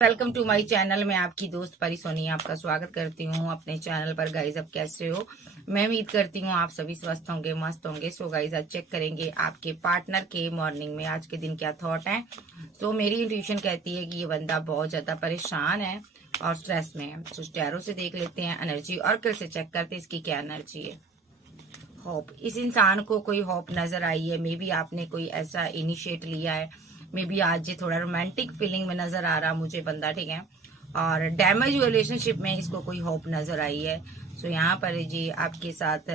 Welcome to my channel. मैं आपकी दोस्त परी सोनी आपका स्वागत करती हूँ अपने चैनल पर। गाइज अब कैसे हो? मैं उम्मीद करती हूँ आप सभी स्वस्थ होंगे, मस्त होंगे। सो गाइज आज चेक करेंगे आपके पार्टनर के मॉर्निंग में आज के दिन क्या थॉट है। सो मेरी इंट्यूशन कहती है कि ये बंदा बहुत ज्यादा परेशान है और स्ट्रेस में है। सो टैरो से देख लेते हैं एनर्जी और कल से चेक करते हैं इसकी क्या एनर्जी है। होप, इस इंसान को कोई होप नजर आई है। मे बी आपने कोई ऐसा इनिशिएट लिया है। मे बी आज ये थोड़ा रोमांटिक फीलिंग में नजर आ रहा मुझे बंदा, ठीक है। और डैमेज रिलेशनशिप में इसको कोई होप नजर आई है। सो यहाँ पर जी आपके साथ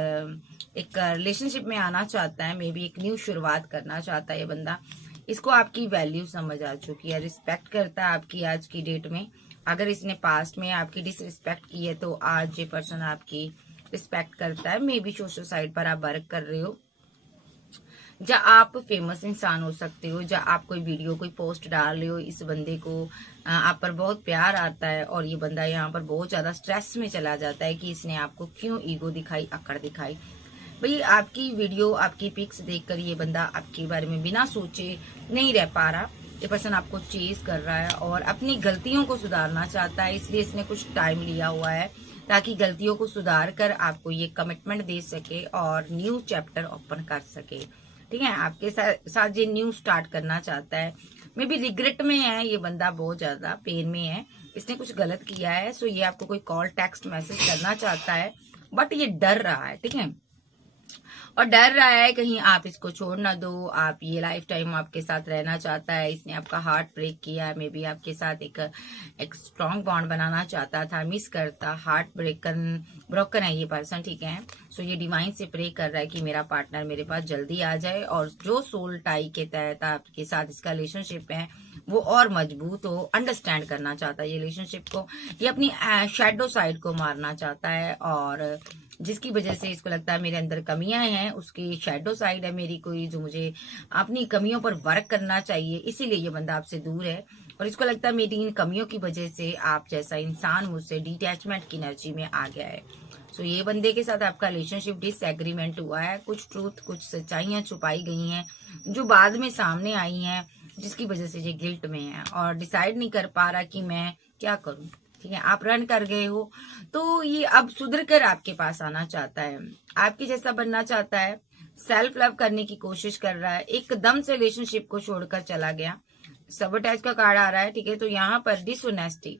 एक रिलेशनशिप में आना चाहता है। मे बी एक न्यू शुरुआत करना चाहता है ये बंदा। इसको आपकी वैल्यू समझ आ चुकी है, रिस्पेक्ट करता है आपकी आज की डेट में। अगर इसने पास्ट में आपकी डिसरिस्पेक्ट की है तो आज ये पर्सन आपकी रिस्पेक्ट करता है। मे बी सोशल साइड पर आप वर्क कर रहे हो, जहाँ आप फेमस इंसान हो सकते हो, जहाँ आप कोई वीडियो कोई पोस्ट डाल रहे हो, इस बंदे को आप पर बहुत प्यार आता है और ये बंदा यहाँ पर बहुत ज्यादा स्ट्रेस में चला जाता है कि इसने आपको क्यों ईगो दिखाई, अकड़ दिखाई। भाई आपकी वीडियो आपकी पिक्स देखकर ये बंदा आपके बारे में बिना सोचे नहीं रह पा रहा। ये पर्सन आपको चेज कर रहा है और अपनी गलतियों को सुधारना चाहता है, इसलिए इसने कुछ टाइम लिया हुआ है ताकि गलतियों को सुधार कर आपको ये कमिटमेंट दे सके और न्यू चैप्टर ओपन कर सके, ठीक है। आपके साथ ये न्यू स्टार्ट करना चाहता है। मे बी रिग्रेट में है ये बंदा, बहुत ज्यादा पेन में है, इसने कुछ गलत किया है। सो ये आपको कोई कॉल टेक्स्ट मैसेज करना चाहता है, बट ये डर रहा है, ठीक है। और डर रहा है कहीं आप इसको छोड़ ना दो, आप ये लाइफ टाइम आपके साथ रहना चाहता है। इसने आपका हार्ट ब्रेक किया है, मे बी आपके साथ एक स्ट्रॉन्ग बॉन्ड बनाना चाहता था, मिस करता। हार्ट ब्रोकन है ये पर्सन, ठीक है। सो ये डिवाइन से प्रे कर रहा है कि मेरा पार्टनर मेरे पास जल्दी आ जाए और जो सोल टाई के तहत आपके साथ इसका रिलेशनशिप है वो और मजबूत हो। अंडरस्टैंड करना चाहता है ये रिलेशनशिप को, ये अपनी शैडो साइड को मारना चाहता है और जिसकी वजह से इसको लगता है मेरे अंदर कमियां हैं, उसकी शैडो साइड है मेरी कोई, जो मुझे अपनी कमियों पर वर्क करना चाहिए। इसीलिए ये बंदा आपसे दूर है और इसको लगता है मेरी इन कमियों की वजह से आप जैसा इंसान मुझसे डिटैचमेंट की एनर्जी में आ गया है। सो ये बंदे के साथ आपका रिलेशनशिप डिसएग्रीमेंट हुआ है। कुछ ट्रूथ, कुछ सच्चाइयां छुपाई गई हैं जो बाद में सामने आई हैं, जिसकी वजह से ये गिल्ट में है और डिसाइड नहीं कर पा रहा कि मैं क्या करूं, ठीक है। आप रन कर गए हो तो ये अब सुधर कर आपके पास आना चाहता है, आपके जैसा बनना चाहता है, सेल्फ लव करने की कोशिश कर रहा है। एकदम से रिलेशनशिप को छोड़कर चला गया। सबोटेज का कार्ड आ रहा है, ठीक है। तो यहाँ पर डिसऑनेस्टी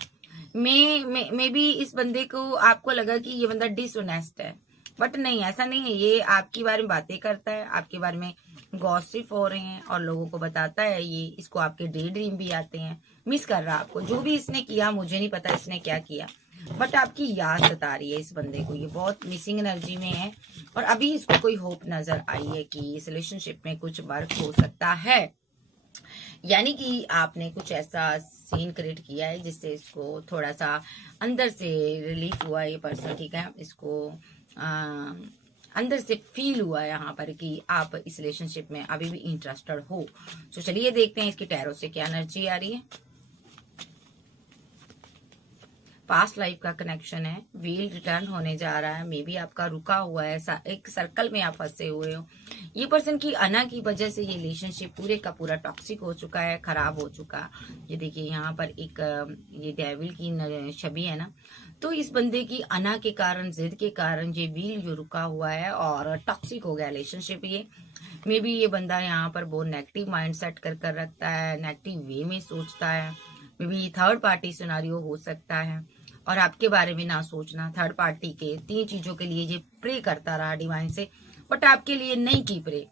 में भी इस बंदे को आपको लगा कि ये बंदा डिसऑनेस्ट है, बट नहीं, ऐसा नहीं है। ये आपके बारे में बातें करता है, आपके बारे में गॉसिप हो रहे हैं और लोगों को बताता है। ये इसको आपके डे ड्रीम भी आते हैं। मिस कर रहा आपको, जो भी इसने किया मुझे नहीं पता इसने क्या किया, बट आपकी याद सता रही है इस बंदे को। ये बहुत मिसिंग एनर्जी में है और अभी इसको कोई होप नजर आई है कि इस रिलेशनशिप में कुछ वर्क हो सकता है। यानी कि आपने कुछ ऐसा सीन क्रिएट किया है जिससे इसको थोड़ा सा अंदर से रिलीफ हुआ है ये पर्सन, ठीक है। इसको अंदर से फील हुआ है यहाँ पर कि आप इस रिलेशनशिप में अभी भी इंटरेस्टेड हो। तो चलिए देखते हैं इसकी टैरो से क्या एनर्जी आ रही है। पास्ट लाइफ का कनेक्शन है, व्हील रिटर्न होने जा रहा है। मे बी आपका रुका हुआ है, एक सर्कल में आप फंसे हुए हो। ये पर्सन की अना की वजह से ये रिलेशनशिप पूरे का पूरा टॉक्सिक हो चुका है, खराब हो चुका। ये देखिए यहाँ पर एक ये डेविल की छवि है ना, तो इस बंदे की अना के कारण, जिद के कारण ये व्हील जो रुका हुआ है और टॉक्सिक हो गया रिलेशनशिप। ये मे बी ये बंदा यहाँ पर बहुत नेगेटिव माइंड सेट कर रखता है, नेगेटिव वे में सोचता है। May be third party scenario हो सकता है और आपके बारे में ना सोचना। थर्ड पार्टी के 3 चीजों के लिए ये प्रे करता रहा डिवाइन से, बट आपके लिए नहीं की प्रे,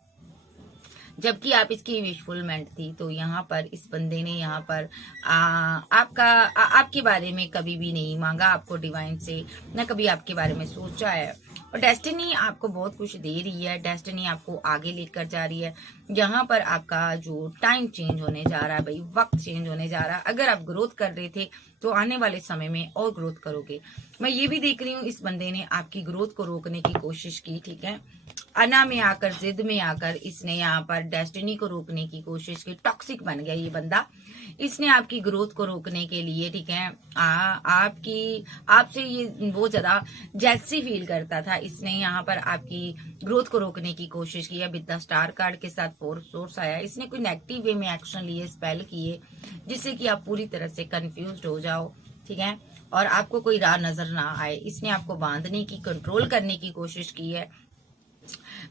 जबकि आप इसकी विशफुलमेंट थी। तो यहाँ पर इस बंदे ने यहाँ पर आपके बारे में कभी भी नहीं मांगा आपको डिवाइन से, न कभी आपके बारे में सोचा है। और डेस्टिनी आपको बहुत कुछ दे रही है, डेस्टिनी आपको आगे लेकर जा रही है। यहाँ पर आपका जो टाइम चेंज होने जा रहा है भाई, वक्त चेंज होने जा रहा है। अगर आप ग्रोथ कर रहे थे तो आने वाले समय में और ग्रोथ करोगे। मैं ये भी देख रही हूँ इस बंदे ने आपकी ग्रोथ को रोकने की कोशिश की, ठीक है। अना में आकर, जिद में आकर इसने यहाँ पर डेस्टिनी को रोकने की कोशिश की। टॉक्सिक बन गया ये बंदा। इसने आपकी ग्रोथ को रोकने के लिए, ठीक है, आपसे ये बहुत ज्यादा जेलसी फील करता था। इसने यहाँ पर आपकी ग्रोथ को रोकने की कोशिश की है। विद द स्टार कार्ड के साथ 4 सोर्स आया। इसने कोई नेगेटिव वे में एक्शन लिए, स्पेल किए, जिससे कि आप पूरी तरह से कंफ्यूज हो जाओ, ठीक है, और आपको कोई राह नजर ना आए। इसने आपको बांधने की, कंट्रोल करने की कोशिश की है।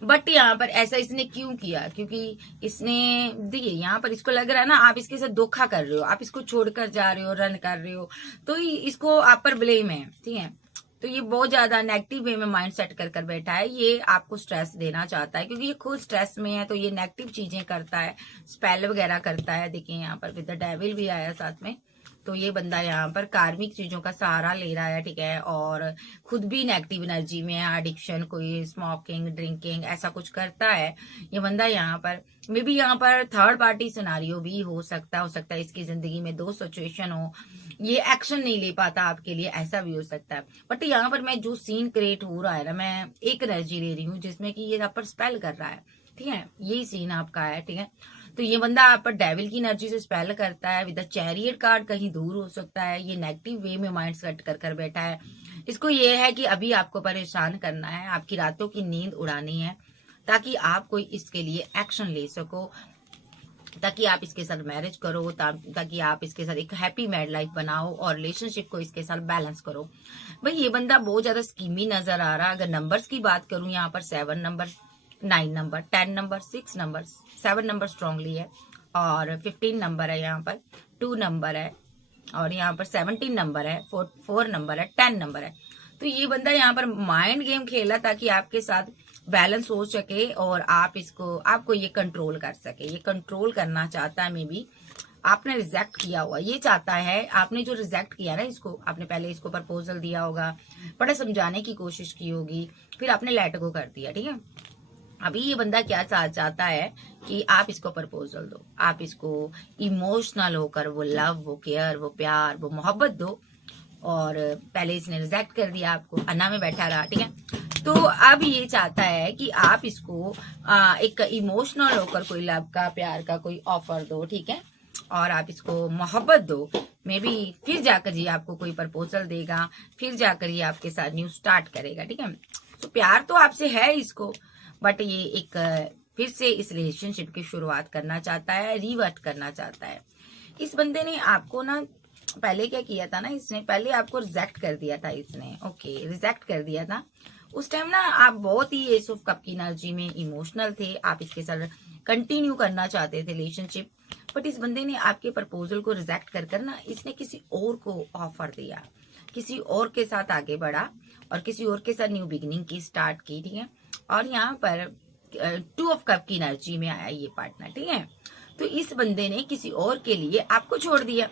बट यहाँ पर ऐसा इसने क्यों किया? क्योंकि इसने देखिए यहाँ पर इसको लग रहा है ना आप इसके साथ धोखा कर रहे हो, आप इसको छोड़कर जा रहे हो, रन कर रहे हो, तो इसको आप पर ब्लेम है, ठीक है। तो ये बहुत ज्यादा नेगेटिव वे में माइंड सेट कर बैठा है। ये आपको स्ट्रेस देना चाहता है, क्योंकि ये खुद स्ट्रेस में है, तो ये नेगेटिव चीजें करता है, स्पेल वगैरह करता है। देखिए यहाँ पर विद द डेविल भी आया साथ में। तो ये बंदा यहाँ पर कार्मिक चीजों का सहारा ले रहा है, ठीक है, और खुद भी नेगेटिव एनर्जी में है। एडिक्शन, कोई स्मोकिंग, ड्रिंकिंग, ऐसा कुछ करता है ये बंदा यहाँ पर। मे बी यहाँ पर थर्ड पार्टी सिनारियो भी हो सकता है इसकी जिंदगी में 2 सिचुएशन हो, ये एक्शन नहीं ले पाता आपके लिए, ऐसा भी हो सकता है। बट यहाँ पर मैं जो सीन क्रिएट हो रहा है ना, मैं एक एनर्जी ले रही हूँ जिसमें कि ये आप पर स्पेल कर रहा है, ठीक है, यही सीन आपका है, ठीक है। तो ये बंदा आप पर डेविल की एनर्जी से स्पेल करता है। विद द चैरियट कार्ड कहीं दूर हो सकता है, ये नेगेटिव वे में माइंड सेट कर बैठा है। इसको ये है कि अभी आपको परेशान करना है, आपकी रातों की नींद उड़ानी है, ताकि आप कोई इसके लिए एक्शन ले सको, ताकि आप इसके साथ मैरिज करो, ताकि आप इसके साथ एक हैप्पी मैरिड लाइफ बनाओ और रिलेशनशिप को इसके साथ बैलेंस करो। भाई ये बंदा बहुत ज्यादा स्कीमी नजर आ रहा है। अगर नंबर्स की बात करूं, यहाँ पर 7 number, 9 number, 10 number, 6 number, 7 number strongly है, और 15 नंबर है, यहाँ पर 2 नंबर है, और यहाँ पर 17 नंबर है, 4 नंबर है, 10 नंबर है। तो ये बंदा यहाँ पर माइंड गेम खेला ताकि आपके साथ बैलेंस हो सके और आपको ये कंट्रोल कर सके। ये कंट्रोल करना चाहता है, मे बी आपने रिजेक्ट किया हुआ, ये चाहता है। आपने जो रिजेक्ट किया ना इसको, आपने पहले इसको प्रपोजल दिया होगा, बड़ा समझाने की कोशिश की होगी, फिर आपने लेट गो कर दिया, ठीक है। अभी ये बंदा क्या चाहता है कि आप इसको प्रपोजल दो, आप इसको इमोशनल होकर वो लव, वो केयर, वो प्यार, वो मोहब्बत दो। और पहले इसने रिजेक्ट कर दिया, आपको अन्ना में बैठा रहा, ठीक है। तो अब ये चाहता है कि आप इसको एक इमोशनल होकर कोई लव का, प्यार का कोई ऑफर दो, ठीक है, और आप इसको मोहब्बत दो। मे बी फिर जाकर ये आपको कोई प्रपोजल देगा, फिर जाकर ये आपके साथ न्यू स्टार्ट करेगा, ठीक है। तो प्यार तो आपसे है इसको, बट ये एक फिर से इस रिलेशनशिप की शुरुआत करना चाहता है, रिवर्ट करना चाहता है। इस बंदे ने आपको ना पहले क्या किया था ना, इसने पहले आपको रिजेक्ट कर दिया था, इसने रिजेक्ट कर दिया था। उस टाइम ना आप बहुत ही एस ऑफ कप की एनर्जी में इमोशनल थे, आप इसके साथ कंटिन्यू करना चाहते थे रिलेशनशिप, बट इस बंदे ने आपके प्रपोजल को रिजेक्ट कर ना इसने किसी और को ऑफर दिया, किसी और के साथ आगे बढ़ा और किसी और के साथ न्यू बिगिनिंग की स्टार्ट की, ठीक है। और यहाँ पर 2 ऑफ कप की एनर्जी में आया ये पार्टनर, ठीक है। तो इस बंदे ने किसी और के लिए आपको छोड़ दिया।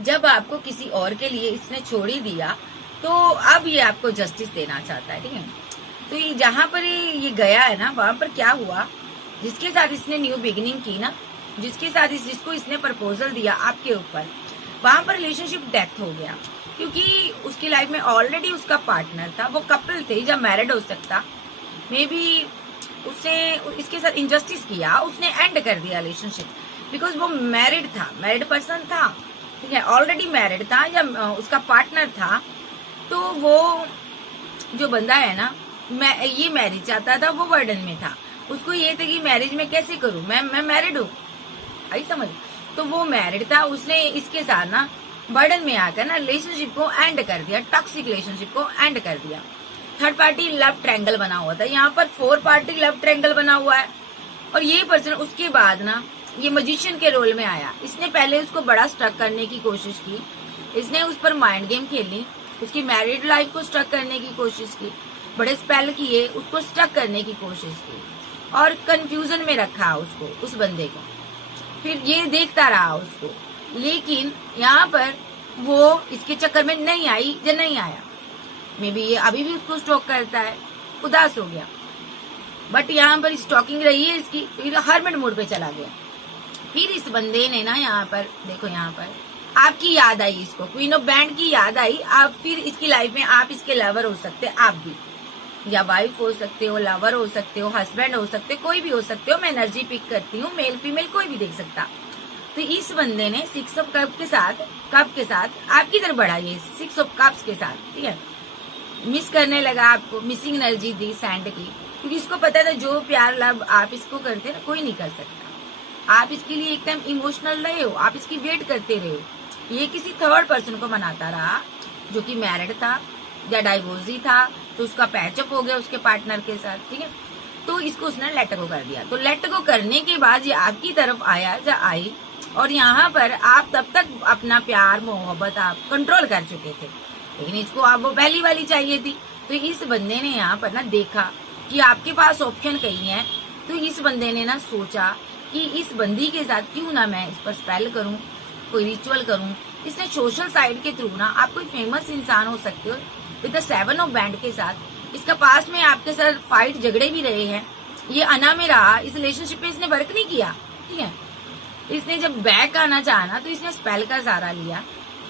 जब आपको किसी और के लिए इसने छोड़ ही दिया, तो अब ये आपको जस्टिस देना चाहता है, ठीक है। तो ये जहां पर ये गया है ना, वहां पर क्या हुआ, जिसके साथ इसने न्यू बिगिनिंग की ना, जिसके साथ जिसको इसने प्रपोजल दिया आपके ऊपर, वहां पर रिलेशनशिप डेथ हो गया, क्योंकि उसकी लाइफ में ऑलरेडी उसका पार्टनर था, वो कपल थे, जब मैरिड हो सकता, मे बी उसने इसके साथ इनजस्टिस किया, उसने एंड कर दिया रिलेशनशिप, बिकॉज वो मैरिड था, मैरिड पर्सन था, ठीक है, ऑलरेडी मैरिड था, या उसका पार्टनर था। तो वो जो बंदा है ना, ये मैरिज चाहता था, वो बर्डन में था, उसको ये था कि मैरिज में कैसे करूं, मैं मैरिड हूँ, आई समझ। तो वो मैरिड था, उसने इसके साथ ना बर्डन में आकर ना रिलेशनशिप को एंड कर दिया, टॉक्सिक रिलेशनशिप को एंड कर दिया। थर्ड पार्टी लव ट्रायंगल बना हुआ था, यहाँ पर 4 पार्टी लव ट्रायंगल बना हुआ है। और ये पर्सन उसके बाद ना ये मजिशियन के रोल में आया। इसने पहले उसको बड़ा स्ट्रक करने की कोशिश की, इसने उस पर माइंड गेम खेली, उसकी मैरिड लाइफ को स्ट्रक करने की कोशिश की, बड़े स्पेल किए, उसको स्ट्रक करने की कोशिश की और कंफ्यूजन में रखा उसको, उस बंदे को, फिर ये देखता रहा उसको। लेकिन यहाँ पर वो इसके चक्कर में नहीं आई या नहीं आया, मे बी ये अभी भी उसको स्टॉक करता है, उदास हो गया, बट यहाँ पर स्टॉकिंग रही है इसकी, फिर हरमट मोड पे चला गया। फिर इस बंदे ने ना यहाँ पर देखो, यहाँ पर आपकी याद आई, इसको क्वीन ऑफ बैंड की याद आई। आप फिर इसकी लाइफ में आप इसके लवर हो सकते, आप भी, या वाइफ हो सकते हो, लवर हो सकते हो, हस्बैंड हो सकते हो, कोई भी हो सकते हो। मैं एनर्जी पिक करती हूँ, मेल फीमेल कोई भी देख सकता। तो इस बंदे ने 6 ऑफ कप के साथ आपकी तरफ बढ़ा, ये 6 ऑफ कप्स के साथ, ठीक है। मिस करने लगा, आपको मिसिंग एनर्जी दी सैंड की, क्योंकि इसको पता था जो प्यार लव आप इसको करते ना कोई नहीं कर सकता। आप इसके लिए एक टाइम इमोशनल रहे हो, आप इसकी वेट करते रहे हो। ये किसी थर्ड पर्सन को मनाता रहा जो कि मैरिड था या डाइवोर्सी था, तो उसका पैचअप हो गया उसके पार्टनर के साथ, ठीक है। तो इसको उसने लेट गो कर दिया। तो लेट गो करने के बाद ये आपकी तरफ आया या आई, और यहाँ पर आप तब तक अपना प्यार मोहब्बत आप कंट्रोल कर चुके थे, लेकिन इसको आप वो पहली वाली चाहिए थी। तो इस बंदे ने यहाँ पर ना देखा कि आपके पास ऑप्शन कहीं है, तो इस बंदे ने ना सोचा कि इस बंदी के साथ क्यों ना मैं इस पर स्पेल करूं, कोई रिचुअल करूं। इसने सोशल साइट के थ्रू ना, आप कोई फेमस इंसान हो सकते हो विद द 7 ऑफ बैंड के साथ। इसका पास्ट में आपके साथ फाइट झगड़े भी रहे हैं, ये अना में रहा, इस रिलेशनशिप में इसने वर्क नहीं किया, ठीक है। इसने जब बैक आना चाहा ना, तो इसने स्पेल का सहारा लिया।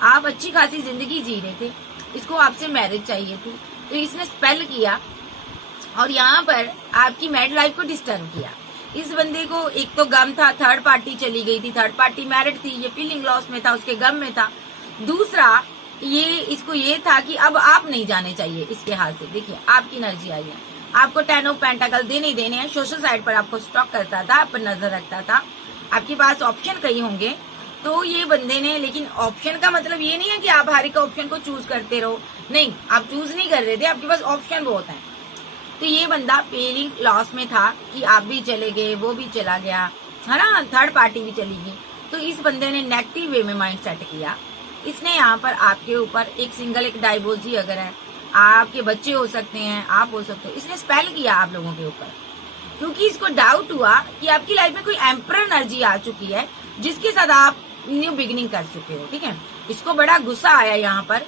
आप अच्छी खासी जिंदगी जी रहे थे, इसको आपसे मैरिज चाहिए थी, तो इसने स्पेल किया और यहाँ पर आपकी मैरिड लाइफ को डिस्टर्ब किया। इस बंदे को एक तो गम था, थर्ड पार्टी चली गई थी, थर्ड पार्टी मैरिड थी, ये फीलिंग लॉस में था, उसके गम में था। दूसरा ये इसको ये था कि अब आप नहीं जाने चाहिए इसके हाथ से। देखिए आपकी एनर्जी आई है, आपको 10 ऑफ पेंटाकल देने ही देने हैं। सोशल साइट पर आपको स्टॉक करता था, आप पर नजर रखता था, आपके पास ऑप्शन कई होंगे। तो ये बंदे ने, लेकिन ऑप्शन का मतलब ये नहीं है कि आप हर एक ऑप्शन को चूज करते रहो, नहीं, आप चूज नहीं कर रहे थे, आपके पास ऑप्शन बहुत है। तो ये बंदा फीलिंग लॉस में था कि आप भी चले गए, वो भी चला गया, है ना, थर्ड पार्टी भी चली गई। तो इस बंदे ने नेगेटिव वे में माइंड सेट किया। इसने यहाँ पर आपके ऊपर एक सिंगल एक डाइवोर्स ही अगर है, आपके बच्चे हो सकते हैं, आप हो सकते हो, इसने स्पेल किया आप लोगों के ऊपर, क्योंकि इसको डाउट हुआ कि आपकी लाइफ में कोई एम्परर एनर्जी आ चुकी है जिसके साथ आप न्यू बिगिनिंग कर चुके हो, ठीक है। इसको बड़ा गुस्सा आया यहाँ पर,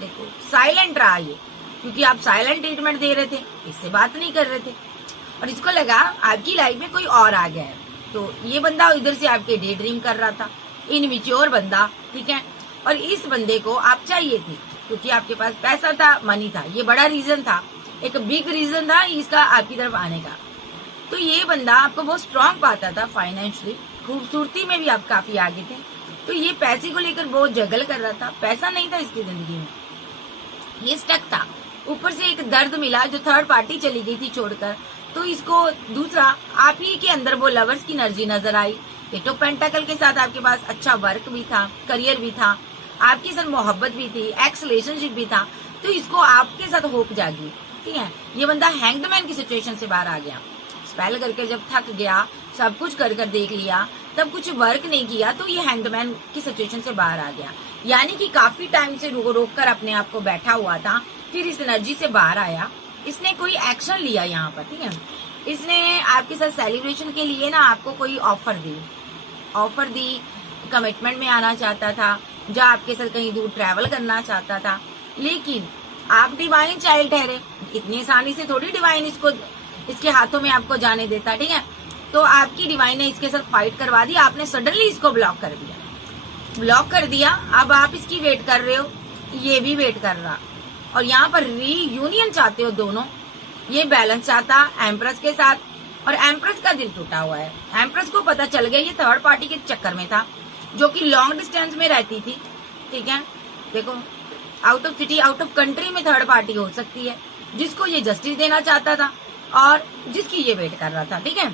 देखो साइलेंट रहा ये, क्योंकि आप साइलेंट ट्रीटमेंट दे रहे थे, इससे बात नहीं कर रहे थे, और इसको लगा आपकी लाइफ में कोई और आ गया है। तो ये बंदा इधर से आपके डे ड्रीम कर रहा था, इनमेच्योर बंदा, ठीक है। और इस बंदे को आप चाहिए थी क्योंकि आपके पास पैसा था, मनी था, ये बड़ा रीजन था, एक बिग रीजन था इसका आपकी तरफ आने का। तो ये बंदा आपको बहुत स्ट्रांग पाता था फाइनेंशियली, खूबसूरती में भी आप काफी आगे थे। तो ये पैसे को लेकर बहुत जगल कर रहा था, पैसा नहीं था इसकी जिंदगी में, ये स्टक था। ऊपर से एक दर्द मिला जो थर्ड पार्टी चली गई थी छोड़कर, तो इसको दूसरा आप ही के अंदर वो लवर्स की एनर्जी नजर आई। एट ऑफ पेंटाकल के साथ आपके पास अच्छा वर्क भी था, करियर भी था, आपके साथ मोहब्बत भी थी, एक्स रिलेशनशिप भी था, तो इसको आपके साथ होप जागी, ठीक है। ये बंदा हैंग्ड मैन की सिचुएशन से बाहर आ गया, स्पेल करके जब थक गया, सब कुछ कर देख लिया, तब कुछ वर्क नहीं किया, तो ये हैंग्ड मैन की सिचुएशन से बाहर आ गया। यानी कि काफी टाइम से रोक कर अपने आप को बैठा हुआ था, फिर इस एनर्जी से बाहर आया, इसने कोई एक्शन लिया यहाँ पर, ठीक है। इसने आपके साथ सेलिब्रेशन के लिए ना आपको कोई ऑफर दी, कमिटमेंट में आना चाहता था, जहाँ आपके साथ कहीं दूर ट्रैवल करना चाहता था, लेकिन आप डिवाइन चाइल्ड ठहरे, इतनी आसानी से थोड़ी डिवाइन इसके हाथों में आपको जाने देता, ठीक है। तो आपकी डिवाइन ने इसके साथ फाइट करवा दी, आपने सडनली इसको ब्लॉक कर दिया। अब आप इसकी वेट कर रहे हो, ये भी वेट कर रहा, और यहाँ पर रीयूनियन चाहते हो दोनों। ये बैलेंस चाहता एम्प्रेस के साथ, और एम्प्रेस का दिल टूटा हुआ है। एम्प्रेस को पता चल गया ये थर्ड पार्टी के चक्कर में था, जो कि लॉन्ग डिस्टेंस में रहती थी, ठीक है। देखो out of city, out of country में थर्ड पार्टी हो सकती है, जिसको ये जस्टिस देना चाहता था और जिसकी ये वेट कर रहा था, ठीक है।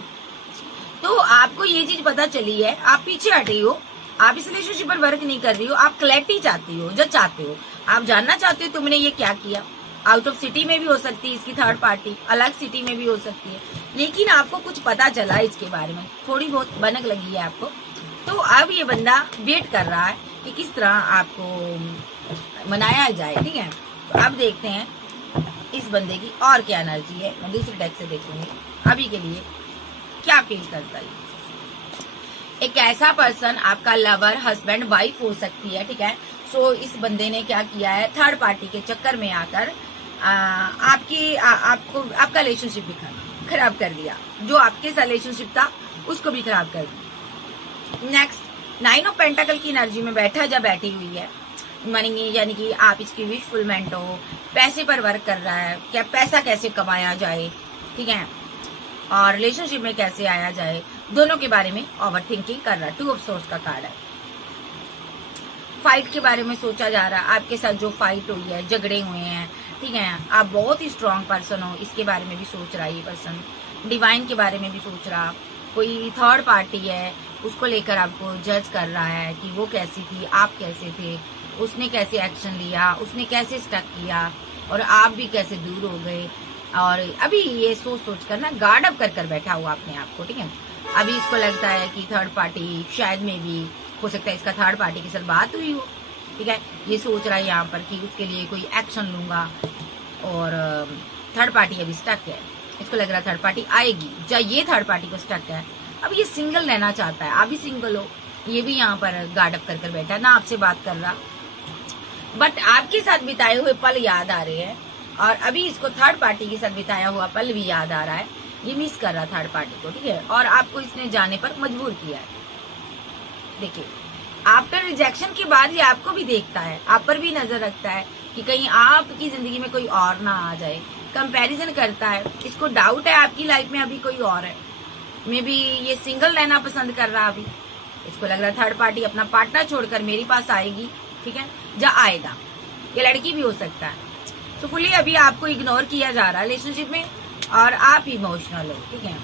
तो आपको ये चीज पता चली है, आप पीछे हटी हो, आप इस रिलेशनशिप पर वर्क नहीं कर रही हो, आप क्लैरिटी चाहती हो, जो चाहते हो, आप जानना चाहते हो तुमने ये क्या किया। आउट ऑफ सिटी में भी हो सकती है इसकी थर्ड पार्टी, अलग सिटी में भी हो सकती है, लेकिन आपको कुछ पता चला इसके बारे में, थोड़ी बहुत भनक लगी है आपको। तो अब ये बंदा वेट कर रहा है कि किस तरह आपको मनाया जाए, ठीक है। तो अब देखते हैं इस बंदे की और क्या एनर्जी है। मैं दूसरे डेक से देखूंगी अभी के लिए क्या फील करता है। एक ऐसा पर्सन आपका लवर, हस्बैंड, वाइफ हो सकती है, ठीक है। सो इस बंदे ने क्या किया है, थर्ड पार्टी के चक्कर में आकर आपका रिलेशनशिप भी खराब कर दिया, जो आपके साथ रिलेशनशिप था उसको भी खराब कर दिया। नेक्स्ट 9 ऑफ पेंटाकल की एनर्जी में बैठी हुई है मनी, यानी कि आप इसकी विश फुलमेंट हो, पैसे पर वर्क कर रहा है, क्या पैसा कैसे कमाया जाए, ठीक है, और रिलेशनशिप में कैसे आया जाए, दोनों के बारे में ओवर थिंकिंग कर रहा है। 2 ऑफ सोर्स का कार्ड है। फाइट के बारे में सोचा जा रहा है, आपके साथ जो फाइट हुई है, झगड़े हुए हैं, ठीक है। आप बहुत ही स्ट्रांग पर्सन हो, इसके बारे में भी सोच रहा है ये पर्सन। डिवाइन के बारे में भी सोच रहा। कोई थर्ड पार्टी है, उसको लेकर आपको जज कर रहा है कि वो कैसी थी, आप कैसे थे, उसने कैसे एक्शन लिया, उसने कैसे स्टक किया और आप भी कैसे दूर हो गए। और अभी ये सोच कर ना गार्ड अप कर बैठा हुआ अपने आप को, ठीक है। अभी इसको लगता है कि थर्ड पार्टी शायद में भी हो सकता है इसका थर्ड पार्टी के साथ बात हुई हो, ठीक है। ये सोच रहा है यहाँ पर कि उसके लिए कोई एक्शन लूंगा। और थर्ड पार्टी अभी स्टक है, इसको लग रहा है थर्ड पार्टी आएगी। या ये थर्ड पार्टी को स्टक है, अब ये सिंगल रहना चाहता है। आप भी सिंगल हो, ये भी यहाँ पर गार्ड अप कर बैठा है, ना आपसे बात कर रहा, बट आपके साथ बिताए हुए पल याद आ रहे हैं। और अभी इसको थर्ड पार्टी के साथ बिताया हुआ पल भी याद आ रहा है। ये मिस कर रहा थर्ड पार्टी को, ठीक है। और आपको इसने जाने पर मजबूर किया है। देखिए, आफ्टर रिजेक्शन के बाद ये आपको भी देखता है, आप पर भी नजर रखता है कि कहीं आपकी जिंदगी में कोई और ना आ जाए। कंपैरिजन करता है, इसको डाउट है आपकी लाइफ में अभी कोई और है। मे बी ये सिंगल रहना पसंद कर रहा अभी। इसको लग रहा है थर्ड पार्टी अपना पार्टनर छोड़कर मेरे पास आएगी, ठीक है, या आएगा। ये लड़की भी हो सकता है। तो फुली अभी आपको इग्नोर किया जा रहा है रिलेशनशिप में और आप इमोशनल हो, ठीक है।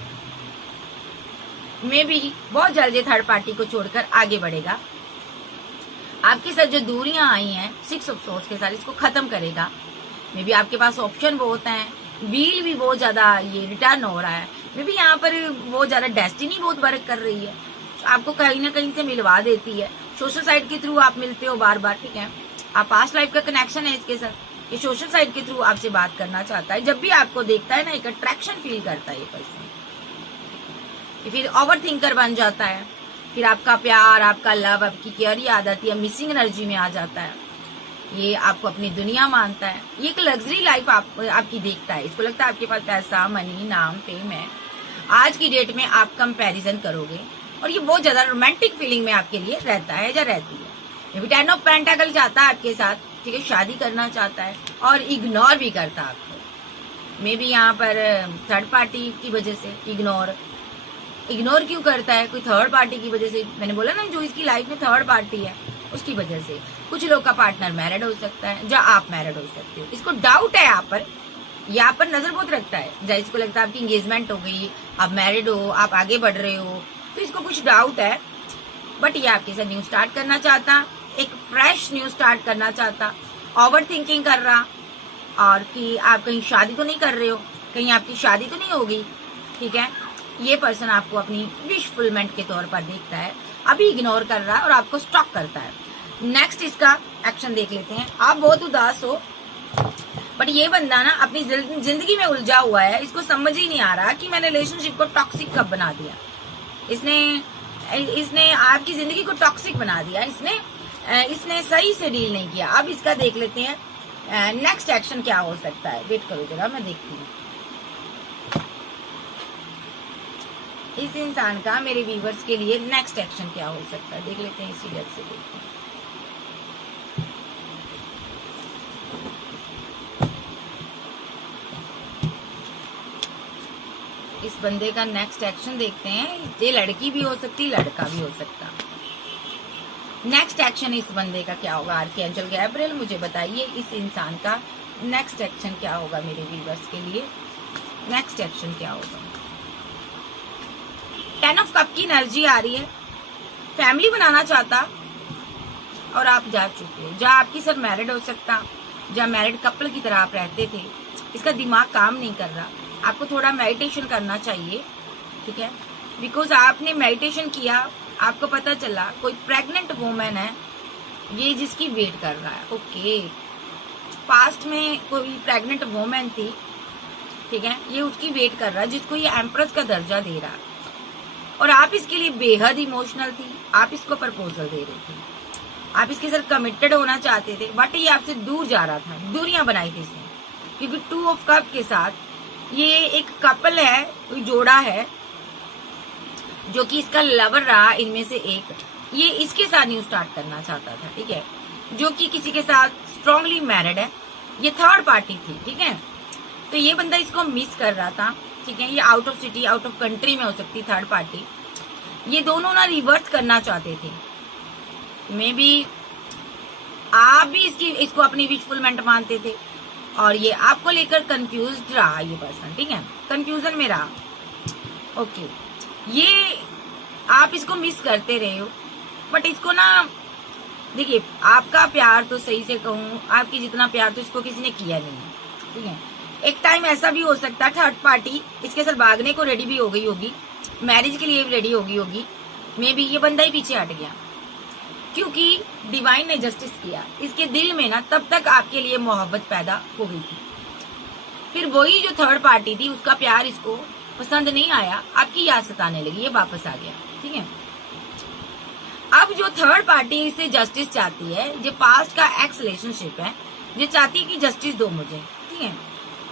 मे बी बहुत जल्दी थर्ड पार्टी को छोड़कर आगे बढ़ेगा। आपके साथ जो दूरियां आई हैं 6 ऑफ सोर्स के साथ, इसको खत्म करेगा। मे बी आपके पास ऑप्शन बहुत हैं, व्हील भी बहुत ज्यादा ये रिटर्न हो रहा है। मे बी यहाँ पर बहुत ज्यादा डेस्टिनी बहुत वर्क कर रही है, आपको कहीं ना कहीं से मिलवा देती है। सोशल साइट के थ्रू आप मिलते हो बार बार, ठीक है। आप पास्ट लाइफ का कनेक्शन है इसके साथ। ये सोशल साइट के थ्रू आपसे बात करना चाहता है। जब भी आपको देखता है ना, एक अट्रैक्शन फील करता है ये पर्सन। फिर ओवर थिंकर बन जाता है, फिर आपका प्यार, आपका लव, आपकी केयर याद आती है, मिसिंग एनर्जी में आ जाता है। ये आपको अपनी दुनिया मानता है। ये एक लग्जरी लाइफ आपकी देखता है। इसको लगता है आपके पास पैसा, मनी, नाम, फेम है। आज की डेट में आप कंपैरिजन करोगे और ये बहुत ज्यादा रोमांटिक फीलिंग में आपके लिए रहता है या रहती है। ये भी 10 ऑफ पेंटाकल चाहता है आपके साथ, ठीक है, शादी करना चाहता है और इग्नोर भी करता है आपको। मे बी यहाँ पर थर्ड पार्टी की वजह से इग्नोर क्यों करता है? कोई थर्ड पार्टी की वजह से। मैंने बोला ना, जो इसकी लाइफ में थर्ड पार्टी है उसकी वजह से। कुछ लोग का पार्टनर मैरिड हो सकता है, या आप मैरिड हो सकते हो। इसको डाउट है यहाँ पर नजर बहुत रखता है। जैसे इसको लगता है आपकी एंगेजमेंट हो गई, आप मैरिड हो, आप आगे बढ़ रहे हो, तो इसको कुछ डाउट है। बट ये आपके साथ न्यू स्टार्ट करना चाहता, एक फ्रेश न्यू स्टार्ट करना चाहता। ओवर थिंकिंग कर रहा, और कि आप कहीं शादी तो नहीं कर रहे हो, कहीं आपकी शादी तो नहीं होगी, ठीक है। ये पर्सन आपको अपनी विश फुलमेंट के तौर पर देखता है, अभी इग्नोर कर रहा है और आपको स्टॉक करता है। नेक्स्ट इसका एक्शन देख लेते हैं। आप बहुत उदास हो, बट ये बंदा ना अपनी जिंदगी में उलझा हुआ है। इसको समझ ही नहीं आ रहा कि मैंने रिलेशनशिप को टॉक्सिक कब बना दिया। इसने आपकी जिंदगी को टॉक्सिक बना दिया। इसने सही से डील नहीं किया। अब इसका देख लेते हैं नेक्स्ट एक्शन क्या हो सकता है। वेट करो जरा, मैं देखती हूँ इस इंसान का मेरे व्यूवर्स के लिए नेक्स्ट एक्शन क्या हो सकता है। देख लेते हैं, इसी डेट से देखते हैं। इस बंदे का नेक्स्ट एक्शन देखते हैं। ये लड़की भी हो सकती, लड़का भी हो सकता। नेक्स्ट एक्शन इस बंदे का क्या होगा? आर्कएंजल गैब्रिएल मुझे बताइए इस इंसान का नेक्स्ट एक्शन क्या होगा मेरे व्यूवर्स के लिए। नेक्स्ट एक्शन क्या होगा? 10 ऑफ कप की एनर्जी आ रही है। फैमिली बनाना चाहता और आप जा चुके हो। या आपकी सर मैरिड हो सकता, या मैरिड कपल की तरह आप रहते थे। इसका दिमाग काम नहीं कर रहा। आपको थोड़ा मेडिटेशन करना चाहिए, ठीक है, बिकॉज आपने मेडिटेशन किया, आपको पता चला कोई प्रेग्नेंट वुमेन है ये जिसकी वेट कर रहा है। ओके, पास्ट में कोई प्रेग्नेंट वुमेन थी, ठीक है, ये उसकी वेट कर रहा है, जिसको ये एम्प्रेस का दर्जा दे रहा है। और आप इसके लिए बेहद इमोशनल थी। आप इसको प्रपोजल दे रही थी, आप इसके साथ कमिटेड होना चाहते थे, बट ये आपसे दूर जा रहा था। दूरियां बनाई थी इसने, क्योंकि 2 ऑफ कप के साथ ये एक कपल है, कोई जोड़ा है जो कि इसका लवर रहा इनमें से एक। ये इसके साथ न्यू स्टार्ट करना चाहता था, ठीक है, जो कि किसी के साथ स्ट्रांगली मैरिड है। ये थर्ड पार्टी थी, ठीक है। तो ये बंदा इसको मिस कर रहा था, ठीक है। ये out of city, out of country में हो सकती थर्ड पार्टी। ये दोनों ना रिवर्स करना चाहते थे। मे बी आप भी इसको अपनी विश फुलमेंट मानते थे, और ये आपको लेकर कंफ्यूज रहा ये पर्सन, ठीक है, कंफ्यूजन में रहा। ओके, ये आप इसको मिस करते रहे हो, बट इसको ना देखिए, आपका प्यार तो सही से कहूँ, आपकी जितना प्यार तो इसको किसी ने किया नहीं है, ठीक है। एक टाइम ऐसा भी हो सकता है थर्ड पार्टी इसके साथ भागने को रेडी भी हो गई होगी, मैरिज के लिए भी रेडी होगी होगी, मे बी ये बंदा ही पीछे हट गया, क्योंकि डिवाइन ने जस्टिस किया। इसके दिल में ना तब तक आपके लिए मोहब्बत पैदा हो गई थी, फिर वही जो थर्ड पार्टी थी उसका प्यार इसको पसंद नहीं आया, आपकी याद सताने लगी, ये वापस आ गया, ठीक है। अब जो थर्ड पार्टी इसे जस्टिस चाहती है, जो पास्ट का एक्स रिलेशनशिप है, ये चाहती है कि जस्टिस दो मुझे, ठीक है।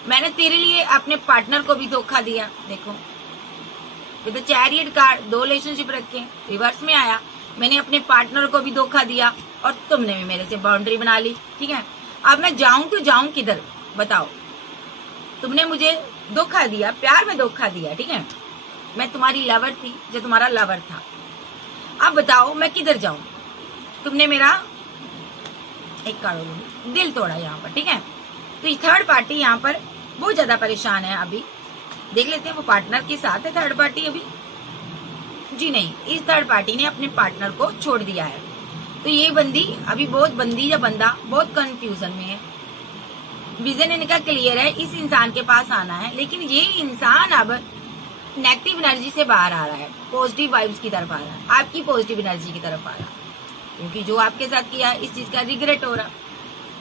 मैंने तेरे लिए अपने पार्टनर को भी धोखा दिया, देखो ये तो चैरियट कार्ड, 2 रिलेशनशिप रखे, रिवर्स में आया, मैंने अपने पार्टनर को भी धोखा दिया और तुमने भी मेरे से बाउंड्री बना ली, ठीक है। अब मैं जाऊं तो जाऊं किधर बताओ, तुमने मुझे धोखा दिया, प्यार में धोखा दिया, ठीक है। मैं तुम्हारी लवर थी, जो तुम्हारा लवर था, अब बताओ मैं किधर जाऊं, तुमने मेरा एक करोड़ दिल तोड़ा यहाँ पर, ठीक है। तो ये थर्ड पार्टी यहाँ पर बहुत ज्यादा परेशान है। अभी देख लेते हैं वो पार्टनर के साथ है थर्ड पार्टी अभी, जी नहीं, इस थर्ड पार्टी ने अपने पार्टनर को छोड़ दिया है। तो ये बंदी अभी बहुत बंदी या बंदा बहुत कंफ्यूजन में है, विजन इनका क्लियर है, इस इंसान के पास आना है, लेकिन ये इंसान अब नेगेटिव एनर्जी से बाहर आ रहा है, पॉजिटिव वाइब्स की तरफ आ रहा है, आपकी पॉजिटिव एनर्जी की तरफ आ रहा है, क्योंकि जो आपके साथ किया इस चीज का रिग्रेट हो रहा।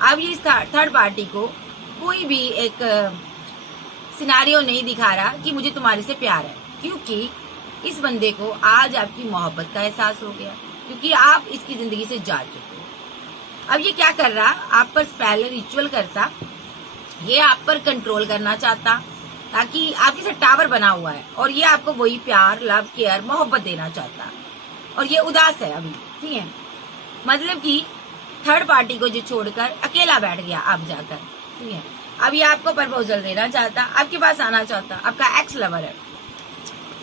अब ये थर्ड पार्टी को कोई भी एक सिनारियो नहीं दिखा रहा कि मुझे तुम्हारे से प्यार है, क्योंकि इस बंदे को आज आपकी मोहब्बत का एहसास हो गया, क्योंकि आप इसकी जिंदगी से जा चुके हो। अब ये क्या कर रहा, आप पर पहले रिचुअल करता, ये आप पर कंट्रोल करना चाहता, ताकि आपके साथ टावर बना हुआ है, और ये आपको वही प्यार, लव, केयर, मोहब्बत देना चाहता, और ये उदास है अभी, ठीक है। मतलब कि थर्ड पार्टी को जो छोड़कर अकेला बैठ गया आप जाकर, ठीक है। अब ये आपको प्रपोजल देना चाहता, आपके पास आना चाहता, आपका एक्स लवर है,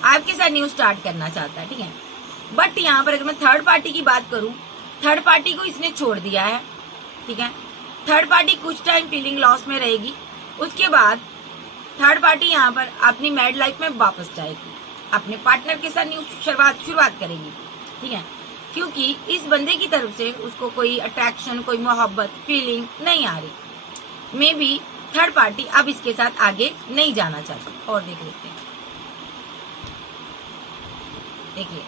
आपके साथ न्यू स्टार्ट करना चाहता है, ठीक है। बट यहाँ पर अगर मैं थर्ड पार्टी की बात करूं, थर्ड पार्टी को इसने छोड़ दिया है, ठीक है। थर्ड पार्टी कुछ टाइम फीलिंग लॉस में रहेगी, उसके बाद थर्ड पार्टी यहाँ पर अपनी मैरिड लाइफ में वापस जाएगी, अपने पार्टनर के साथ न्यू शुरुआत करेगी, ठीक है। क्योंकि इस बंदे की तरफ से उसको कोई अट्रैक्शन, कोई मोहब्बत, फीलिंग नहीं आ रही। मे बी थर्ड पार्टी अब इसके साथ आगे नहीं जाना चाहती। और देख लेते हैं, देखिए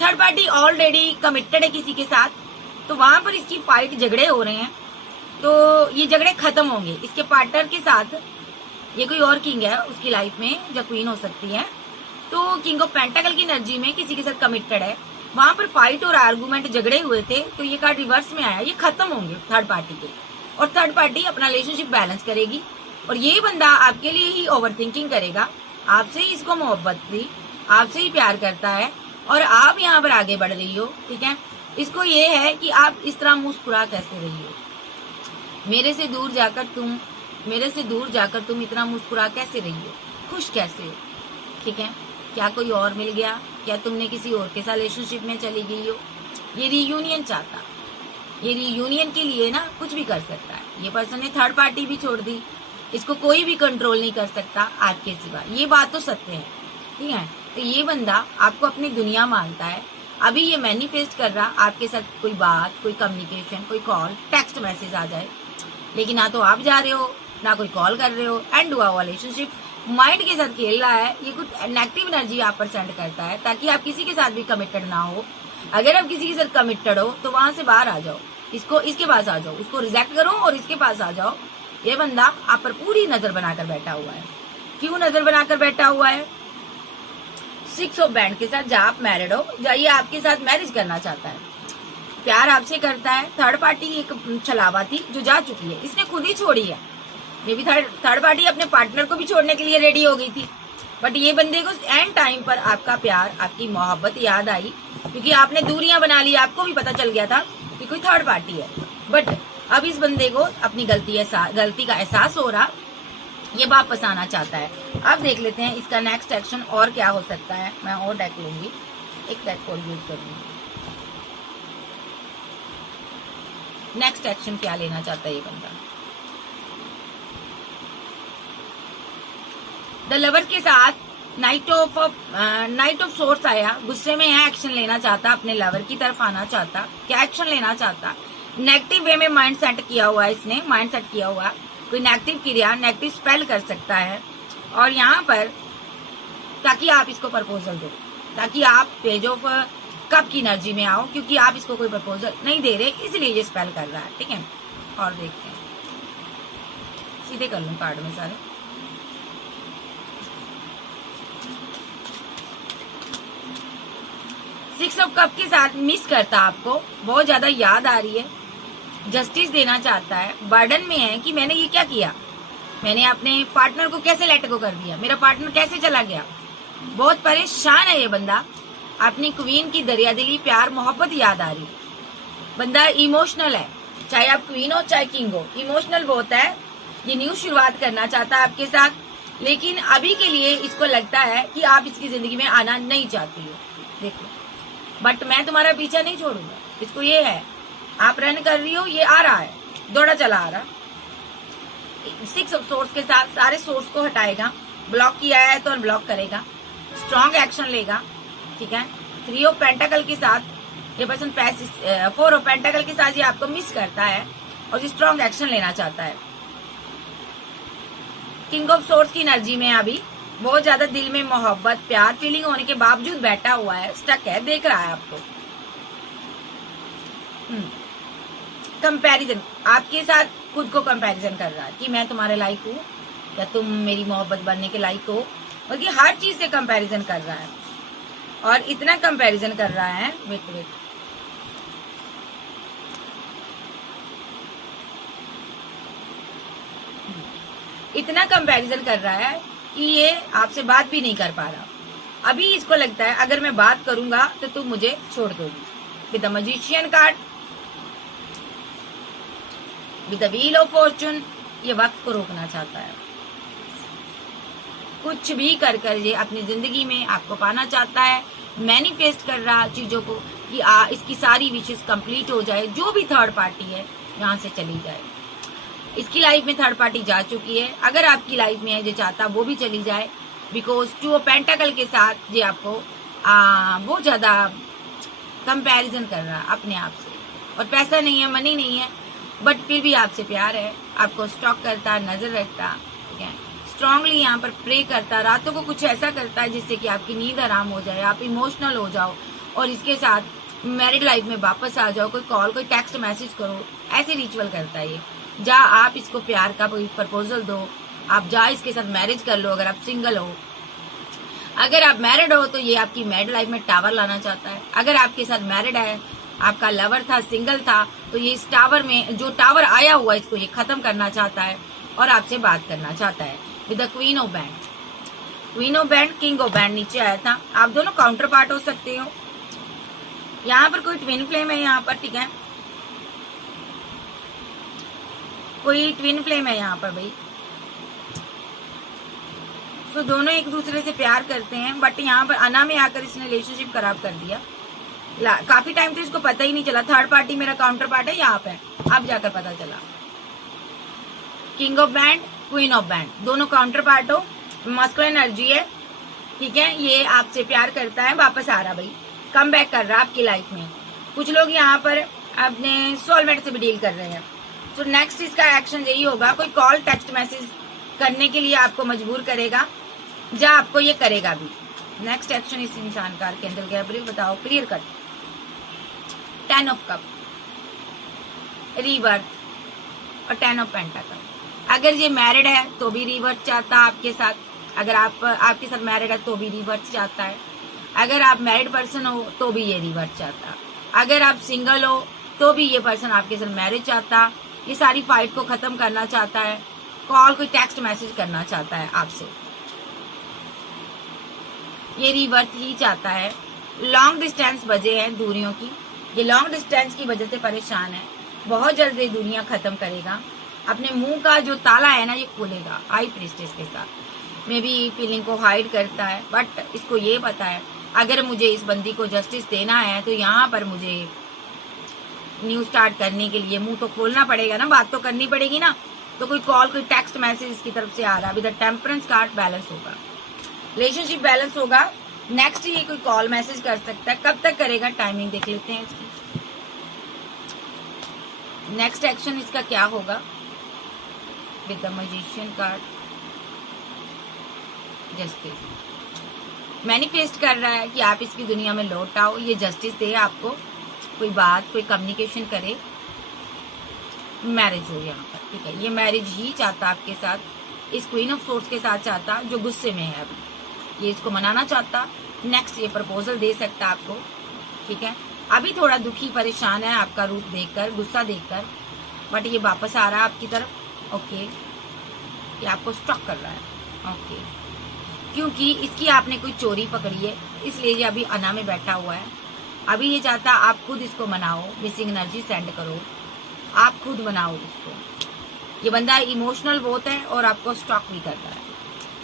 थर्ड पार्टी ऑलरेडी कमिटेड है किसी के साथ, तो वहां पर इसकी फाइट, झगड़े हो रहे हैं, तो ये झगड़े खत्म होंगे इसके पार्टनर के साथ। ये कोई और किंग है उसकी लाइफ में, जो क्वीन हो सकती है, तो किंग ऑफ पेंटाकल की एनर्जी में किसी के साथ कमिटेड है, वहां पर फाइट और आर्गुमेंट, झगड़े हुए थे, तो ये कार्ड रिवर्स में आया, ये खत्म होंगे थर्ड पार्टी के, और थर्ड पार्टी अपना रिलेशनशिप बैलेंस करेगी, और ये बंदा आपके लिए ही ओवरथिंकिंग करेगा, आपसे ही इसको मोहब्बत थी, आपसे ही प्यार करता है, और आप यहाँ पर आगे बढ़ रही हो, ठीक है। इसको ये है कि आप इस तरह मुस्कुरा कैसे रही हो, मेरे से दूर जाकर तुम इतना मुस्कुरा कैसे रही हो, खुश कैसे हो, ठीक है। क्या कोई और मिल गया, क्या तुमने किसी और के साथ रिलेशनशिप में चली गई हो। ये रीयूनियन चाहता, ये रीयूनियन के लिए ना कुछ भी कर सकता है। ये पर्सन ने थर्ड पार्टी भी छोड़ दी, इसको कोई भी कंट्रोल नहीं कर सकता आपके सिवा, ये बात तो सत्य है, ठीक है। तो ये बंदा आपको अपनी दुनिया मानता है, अभी ये मैनिफेस्ट कर रहा आपके साथ कोई बात, कोई कम्युनिकेशन, कोई कॉल, टेक्स्ट मैसेज आ जाए, लेकिन ना तो आप जा रहे हो, ना कोई कॉल कर रहे हो, एंड हुआ हुआ रिलेशनशिप माइंड के साथ खेल रहा है। ये कुछ नेगेटिव एनर्जी आप पर सेंड करता है, ताकि आप किसी के साथ भी कमिटेड ना हो। अगर आप किसी के साथ कमिटेड हो तो वहां से बाहर आ जाओ, इसके पास आ जाओ, उसको रिजेक्ट करो और इसके पास आ जाओ। ये बंदा आप पर पूरी नजर बनाकर बैठा हुआ है। क्यों नजर बनाकर बैठा हुआ है? 6 ऑफ बैंड के साथ, जहाँ आप मैरिड हो, जाइए आपके साथ मैरिज करना चाहता है, प्यार आपसे करता है। थर्ड पार्टी एक छलावा थी जो जा चुकी है, इसने खुद ही छोड़ी है। ये भी थर्ड पार्टी अपने पार्टनर को भी छोड़ने के लिए रेडी हो गई थी, बट ये बंदे को एंड टाइम पर आपका प्यार, आपकी मोहब्बत याद आई, क्योंकि आपने दूरियां बना ली, आपको भी पता चल गया था कि कोई थर्ड पार्टी है। बट अब इस बंदे को अपनी गलती का एहसास हो रहा, ये वापस आना चाहता है। अब देख लेते हैं इसका नेक्स्ट एक्शन और क्या हो सकता है। मैं और डेक लूंगी, एक डेक और यूज करूंगी। नेक्स्ट एक्शन क्या लेना चाहता है ये बंदा? द लवर के साथ नाइट ऑफ सोर्स आया, गुस्से में है, एक्शन लेना चाहता, अपने लवर की तरफ आना चाहता। क्या एक्शन लेना चाहता? नेगेटिव वे में माइंड सेट किया हुआ है इसने, माइंड सेट किया हुआ, कोई नेगेटिव क्रिया, नेगेटिव स्पेल कर सकता है। और यहाँ पर ताकि आप इसको प्रपोजल दो, ताकि आप पेज ऑफ कप की एनर्जी में आओ, क्योंकि आप इसको कोई प्रपोजल नहीं दे रहे, इसलिए ये स्पेल कर रहा है। ठीक है, और देखते हैं, सीधे कर लूं कार्ड में सारे। सिक्स ऑफ कप के साथ मिस करता, आपको बहुत ज्यादा याद आ रही है, जस्टिस देना चाहता है, बर्डन में है कि मैंने ये क्या किया, मैंने अपने पार्टनर को कैसे लेट गो कर दिया, मेरा पार्टनर कैसे चला गया। बहुत परेशान है ये बंदा, अपनी क्वीन की दरियादिली, प्यार, मोहब्बत याद आ रही। बंदा इमोशनल है, चाहे आप क्वीन हो चाहे किंग हो, इमोशनल बहुत है। ये न्यू शुरुआत करना चाहता है आपके साथ, लेकिन अभी के लिए इसको लगता है कि आप इसकी जिंदगी में आना नहीं चाहती हो। देखो, बट मैं तुम्हारा पीछा नहीं छोड़ूंगा, इसको ये है, आप रन कर रही हो, ये आ रहा है, दौड़ा चला आ रहा। सिक्स ऑफ सोर्स के साथ सारे सोर्स को हटाएगा, ब्लॉक किया है तो अनब्लॉक करेगा, स्ट्रॉन्ग एक्शन लेगा। ठीक है, थ्री ऑफ पेंटाकल के साथ ये पर्सन फोर ऑफ पेंटाकल के साथ ये आपको मिस करता है और ये स्ट्रॉन्ग एक्शन लेना चाहता है। किंग ऑफ सोर्स की एनर्जी में अभी बहुत ज्यादा दिल में मोहब्बत, प्यार, फीलिंग होने के बावजूद बैठा हुआ है, स्टक है, देख रहा है आपको। कंपैरिजन, आपके साथ खुद को कंपैरिजन कर रहा है कि मैं तुम्हारे लायक हूँ या तुम मेरी मोहब्बत बनने के लायक हो, बल्कि हर चीज से कंपैरिजन कर रहा है। और इतना कंपैरिजन कर रहा है, वेट इतना कंपैरिजन कर रहा है कि ये आपसे बात भी नहीं कर पा रहा। अभी इसको लगता है अगर मैं बात करूंगा तो तुम मुझे छोड़ दोगी। With the magician card, with the wheel of Fortune, ये वक्त को रोकना चाहता है। कुछ भी कर कर ये अपनी जिंदगी में आपको पाना चाहता है, मैनिफेस्ट कर रहा चीजों को कि इसकी सारी विशेष कंप्लीट हो जाए, जो भी थर्ड पार्टी है यहाँ से चली जाए। इसकी लाइफ में थर्ड पार्टी जा चुकी है, अगर आपकी लाइफ में है जो चाहता वो भी चली जाए, बिकॉज टू ऑफ पेंटाकल के साथ ये आपको बहुत ज्यादा कंपैरिजन कर रहा है अपने आप से। और पैसा नहीं है, मनी नहीं है, बट फिर भी आपसे प्यार है, आपको स्टॉक करता, नजर रखता, ठीक है, स्ट्रांगली यहाँ पर प्रे करता, रातों को कुछ ऐसा करता है जिससे कि आपकी नींद आराम हो जाए, आप इमोशनल हो जाओ और इसके साथ मैरिड लाइफ में वापस आ जाओ। कोई कॉल, कोई टेक्स्ट मैसेज करो, ऐसे रिचुअल करता है ये। जा आप इसको प्यार का कोई प्रपोजल दो, आप जा इसके साथ मैरिज कर लो अगर आप सिंगल हो। अगर आप मैरिड हो तो ये आपकी मैरिड लाइफ में टावर लाना चाहता है। अगर आपके साथ मैरिड है, आपका लवर था, सिंगल था, तो ये इस टावर में जो टावर आया हुआ है इसको ये खत्म करना चाहता है और आपसे बात करना चाहता है। With the queen of band, queen of band, king of band नीचे आया था। आप दोनों काउंटर पार्ट हो सकते हो। यहाँ पर कोई ट्विन फ्लेम है यहाँ पर, ठीक है, कोई ट्विन फ्लेम है यहाँ पर भाई। तो दोनों एक दूसरे से प्यार करते हैं, बट यहाँ पर अना में आकर इसने रिलेशनशिप खराब कर दिया। काफी टाइम तो इसको पता ही नहीं चला थर्ड पार्टी मेरा काउंटर पार्ट है यहाँ पे, अब जाकर पता चला। King of band, queen of band, दोनों काउंटर पार्ट हो, मस्कुलिन एनर्जी है, ठीक है। ये आपसे प्यार करता है, वापस आ रहा भाई, कम बैक कर रहा आपकी लाइफ में। कुछ लोग यहाँ पर अपने सोलमेट से भी डील कर रहे हैं। तो नेक्स्ट इसका एक्शन यही होगा, कोई कॉल, टेक्स्ट मैसेज करने के लिए आपको मजबूर करेगा, या आपको ये करेगा भी। नेक्स्ट एक्शन इस इंसान का, कैंडल गैब्रियल बताओ, clear cut. 10 of cup, reverse और 10 ऑफ पेंटाकल। अगर ये मैरिड है तो भी रिवर्स चाहता है आपके साथ, अगर आप आपके साथ मैरिड है तो भी रिवर्स चाहता है, अगर आप मैरिड पर्सन हो तो भी ये रिवर्स चाहता, अगर आप सिंगल हो तो भी ये पर्सन आपके साथ मैरिज चाहता, ये सारी फाइट को खत्म करना चाहता है, कॉल, कोई टेक्स्ट मैसेज करना चाहता है आपसे, ये रिवर्स ही चाहता है। लॉन्ग डिस्टेंस वजह है दूरियों की, ये लॉन्ग डिस्टेंस की वजह से परेशान है, बहुत जल्द ये दुनिया खत्म करेगा। अपने मुंह का जो ताला है ना ये खोलेगा हाई प्रीस्टेस के साथ। मे भी फीलिंग को हाइड करता है, बट इसको ये पता है अगर मुझे इस बंदी को जस्टिस देना है तो यहाँ पर मुझे न्यू स्टार्ट करने के लिए मुंह तो खोलना पड़ेगा ना, बात तो करनी पड़ेगी ना। तो कोई कॉल, कोई टेक्स्ट मैसेज इसकी तरफ से आ रहा है। अभी द टेम्परेंस कार्ड बैलेंस होगा, रिलेशनशिप बैलेंस होगा। नेक्स्ट ये कोई कॉल मैसेज कर सकता है, कब तक करेगा टाइमिंग देख लेते हैं इसकी। नेक्स्ट एक्शन इसका क्या होगा with the magician card, justice. Manifest कर रहा है कि आप इसकी दुनिया में लौट आओ, ये जस्टिस दे आपको, कोई बात, कोई कम्युनिकेशन करे, मैरिज हो यहाँ पर, ठीक है। ये मैरिज ही चाहता आपके साथ, इस क्वीन ऑफ सोर्स के साथ चाहता, जो गुस्से में है अभी, ये इसको मनाना चाहता। नेक्स्ट ये प्रपोजल दे सकता आपको, ठीक है। अभी थोड़ा दुखी परेशान है आपका रूप देखकर, गुस्सा देखकर, बट ये वापस आ रहा है आपकी तरफ, ओके। ये आपको स्टॉक कर रहा है, ओके, क्योंकि इसकी आपने कोई चोरी पकड़ी है, इसलिए ये अभी अना में बैठा हुआ है। अभी ये चाहता आप खुद इसको मनाओ, मिसिंग एनर्जी सेंड करो, आप खुद बनाओ इसको। ये बंदा इमोशनल बहुत है और आपको स्टॉक भी कर रहा है,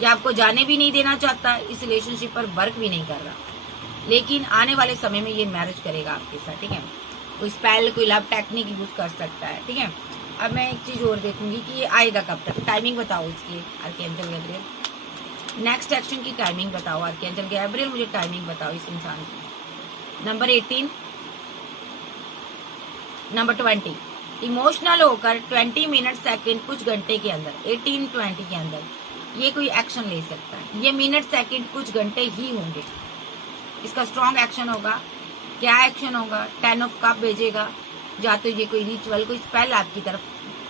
ये आपको जाने भी नहीं देना चाहता, इस रिलेशनशिप पर वर्क भी नहीं कर रहा, लेकिन आने वाले समय में ये मैरिज करेगा आपके साथ, ठीक है। कोई स्पेल, कोई लव टेक्निक यूज कर सकता है, ठीक है। अब मैं एक चीज और देखूंगी कि ये आएगा कब तक, टाइमिंग बताओ इसकी आर्कएंजल गैब्रिएल। नेक्स्ट एक्शन की टाइमिंग बताओ आर्कएंजल गैब्रिएल, मुझे टाइमिंग बताओ इस इंसान की। नंबर 18, नंबर 20, इमोशनल होकर 20 मिनट सेकंड कुछ घंटे के अंदर, 18-20 के अंदर ये कोई एक्शन ले सकता है। ये मिनट सेकंड कुछ घंटे ही होंगे, इसका स्ट्रॉन्ग एक्शन होगा। क्या एक्शन होगा? 10 ऑफ कप भेजेगा, या तो ये कोई रिचुअल, कोई स्पेल आपकी तरफ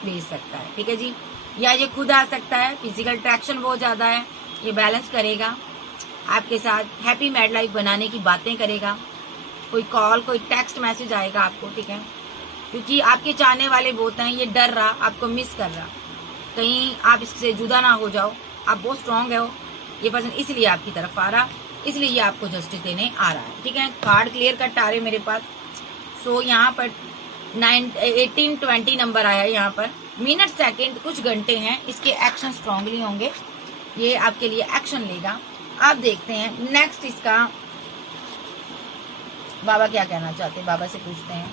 भेज सकता है, ठीक है जी। या ये खुद आ सकता है, फिजिकल अट्रैक्शन बहुत ज्यादा है, ये बैलेंस करेगा आपके साथ, हैप्पी मैरिड लाइफ बनाने की बातें करेगा। कोई कॉल, कोई टेक्स्ट मैसेज आएगा आपको, ठीक है, क्योंकि आपके चाहने वाले बहुत हैं। ये डर रहा, आपको मिस कर रहा, कहीं आप इससे जुदा ना हो जाओ, आप बहुत स्ट्रांग हो ये पर्सन, इसलिए आपकी तरफ आ रहा, इसलिए ये आपको जस्टिस देने आ रहा है, ठीक है। कार्ड क्लियर कट आ रहे मेरे पास। सो यहाँ पर 18-20 नंबर आया है, यहाँ पर मिनट सेकंड कुछ घंटे हैं, इसके एक्शन स्ट्रांगली होंगे, ये आपके लिए एक्शन लेगा। आप देखते हैं नेक्स्ट इसका बाबा क्या कहना चाहते हैं, बाबा से पूछते हैं।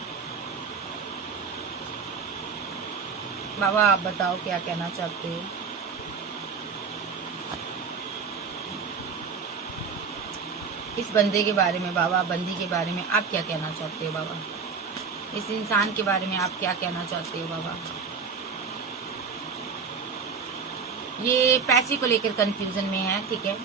बाबा आप बताओ क्या कहना चाहते हो। इस बंदे के बारे में बाबा, बंदी के बारे में आप क्या कहना चाहते हो बाबा, इस इंसान के बारे में आप क्या कहना चाहते हो बाबा। ये पैसे को लेकर कंफ्यूजन में है, ठीक है।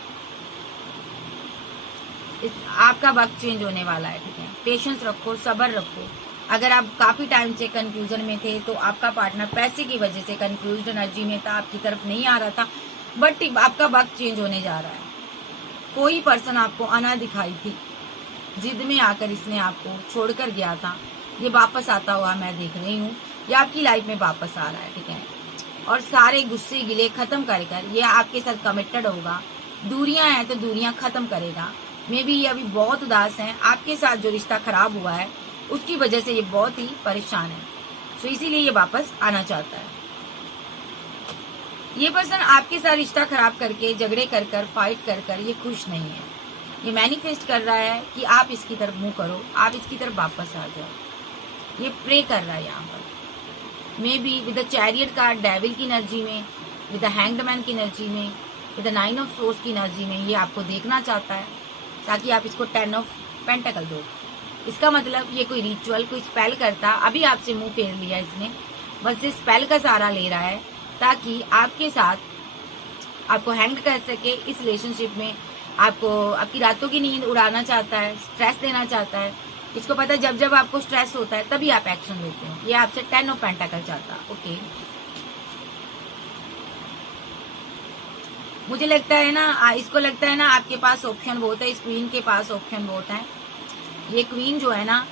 आपका वक्त चेंज होने वाला है, ठीक है। पेशेंस रखो, सब्र रखो। अगर आप काफी टाइम से कंफ्यूजन में थे तो आपका पार्टनर पैसे की वजह से कंफ्यूज्ड एनर्जी में था, आपकी तरफ नहीं आ रहा था, बट आपका वक्त चेंज होने जा रहा है। कोई पर्सन आपको अना दिखाई थी, जिद में आकर इसने आपको छोड़कर गया था, ये वापस आता हुआ मैं देख रही हूँ, ये आपकी लाइफ में वापस आ रहा है, ठीक है। और सारे गुस्से गिले खत्म कर ये आपके साथ कमिटेड होगा। दूरियां हैं तो दूरियां खत्म करेगा। मे बी ये अभी बहुत उदास हैं, आपके साथ जो रिश्ता खराब हुआ है उसकी वजह से ये बहुत ही परेशान है, तो इसीलिए ये वापस आना चाहता है। ये पर्सन आपके साथ रिश्ता खराब करके, झगड़े कर कर, फाइट कर कर ये खुश नहीं है। ये मैनिफेस्ट कर रहा है कि आप इसकी तरफ मुंह करो, आप इसकी तरफ वापस आ जाओ। ये प्रे कर रहा है यहाँ पर। May be with the chariot card devil की एनर्जी में, विद द हैंग्ड मैन की एनर्जी में, विद द 9 ऑफ सोर्स की एनर्जी में ये आपको देखना चाहता है, ताकि आप इसको 10 ऑफ पेंटाकल दो। इसका मतलब ये कोई रिचुअल, कोई स्पेल करता, अभी आपसे मुंह फेर लिया इसने, बस ये स्पेल का सहारा ले रहा है ताकि आपके साथ आपको हैंग कर सके। इस रिलेशनशिप में आपको, आपकी रातों की नींद उड़ाना चाहता है, स्ट्रेस देना चाहता है। इसको पता है जब जब आपको स्ट्रेस होता है तभी आप एक्शन लेते हो। ये आपसे 10 ऑफ पेंटाकल चाहता, ओके। मुझे लगता है ना, इसको लगता है ना आपके पास ऑप्शन बहुत है, इस क्वीन के पास ऑप्शन बहुत है। ये क्वीन जो है ना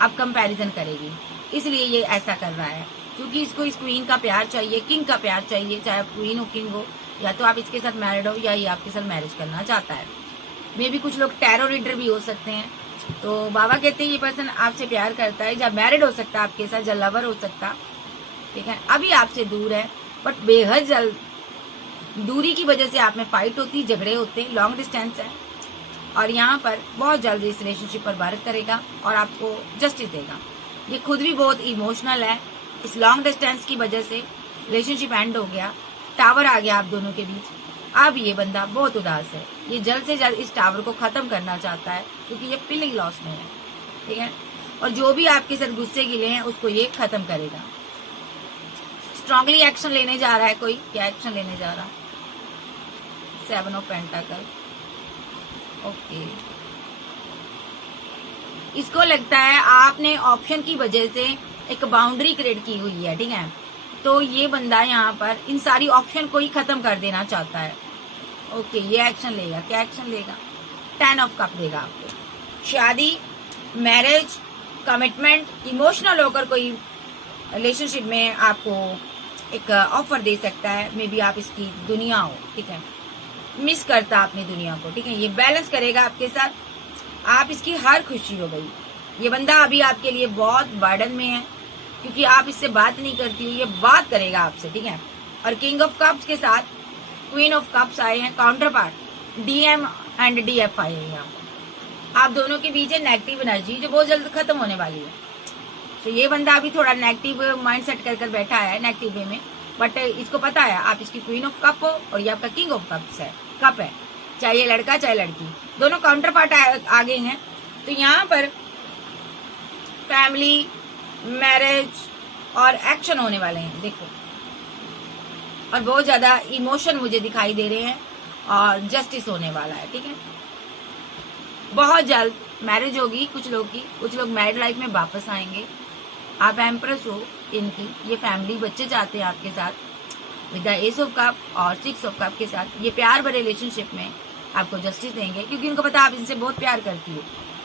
अब कंपैरिजन करेगी, इसलिए ये ऐसा कर रहा है, क्योंकि इसको इस क्वीन का प्यार चाहिए, किंग का प्यार चाहिए, चाहे क्वीन हो किंग हो, या तो आप इसके साथ मैरिड हो या ये आपके साथ मैरिज करना चाहता है। मे भी कुछ लोग टैरो रीडर भी हो सकते हैं। तो बाबा कहते हैं ये पर्सन आपसे प्यार करता है, जब मैरिड हो सकता है आपके साथ, जब लवर हो सकता, ठीक है। अभी आपसे दूर है, बट बेहद जल्द दूरी की वजह से आप में फाइट होती, झगड़े होते, लॉन्ग डिस्टेंस है, और यहाँ पर बहुत जल्द इस रिलेशनशिप पर वर्क करेगा और आपको जस्टिस देगा। ये खुद भी बहुत इमोशनल है, इस लॉन्ग डिस्टेंस की वजह से रिलेशनशिप एंड हो गया, टावर आ गया आप दोनों के बीच। अब ये बंदा बहुत उदास है, ये जल्द से जल्द इस टावर को खत्म करना चाहता है क्योंकि ये फीलिंग लॉस में है, ठीक है। और जो भी आपके साथ गुस्से गिले हैं उसको ये खत्म करेगा। स्ट्रांगली एक्शन लेने जा रहा है कोई, क्या एक्शन लेने जा रहा है? 7 ऑफ पेंटाकल। ओके, इसको लगता है आपने ऑप्शन की वजह से एक बाउंड्री क्रिएट की हुई है, ठीक है। तो ये बंदा यहाँ पर इन सारी ऑप्शन को ही खत्म कर देना चाहता है। ओके, ये एक्शन लेगा। क्या एक्शन लेगा? 10 ऑफ कप देगा आपको। शादी, मैरिज, कमिटमेंट, इमोशनल होकर कोई रिलेशनशिप में आपको एक ऑफर दे सकता है। मे बी आप इसकी दुनिया हो, ठीक है, मिस करता अपनी दुनिया को, ठीक है। ये बैलेंस करेगा आपके साथ, आप इसकी हर खुशी हो गई। ये बंदा अभी आपके लिए बहुत बर्डन में है क्योंकि आप इससे बात नहीं करती हो, ये बात करेगा आपसे, ठीक है। और किंग ऑफ कप्स के साथ क्वीन ऑफ कप्स आए हैं, counter part DM and DF आए हैं। यहाँ आप दोनों के बीच है नेगेटिव एनर्जी जो बहुत जल्द खत्म होने वाली है। तो ये बंदा अभी थोड़ा नेगेटिव माइंड सेट कर बैठा है, नेगेटिव वे में, बट इसको पता है आप इसकी क्वीन ऑफ कप हो और ये आपका किंग ऑफ कप्स है, कप है। चाहे ये लड़का चाहे लड़की, दोनों काउंटर पार्ट आ गए हैं। तो यहाँ पर फैमिली, मैरिज और एक्शन होने वाले हैं, देखो। और बहुत ज्यादा इमोशन मुझे दिखाई दे रहे हैं और जस्टिस होने वाला है, ठीक है। बहुत जल्द मैरिज होगी कुछ लोग की, कुछ लोग मैरिड लाइफ में वापस आएंगे। आप एम्प्रेस हो इनकी, ये फैमिली, बच्चे चाहते हैं आपके साथ with the S of cup और 6 ऑफ कप के साथ। ये प्यार भरे रिलेशनशिप में आपको जस्टिस देंगे क्योंकि उनको पता आप इनसे बहुत प्यार करती हो,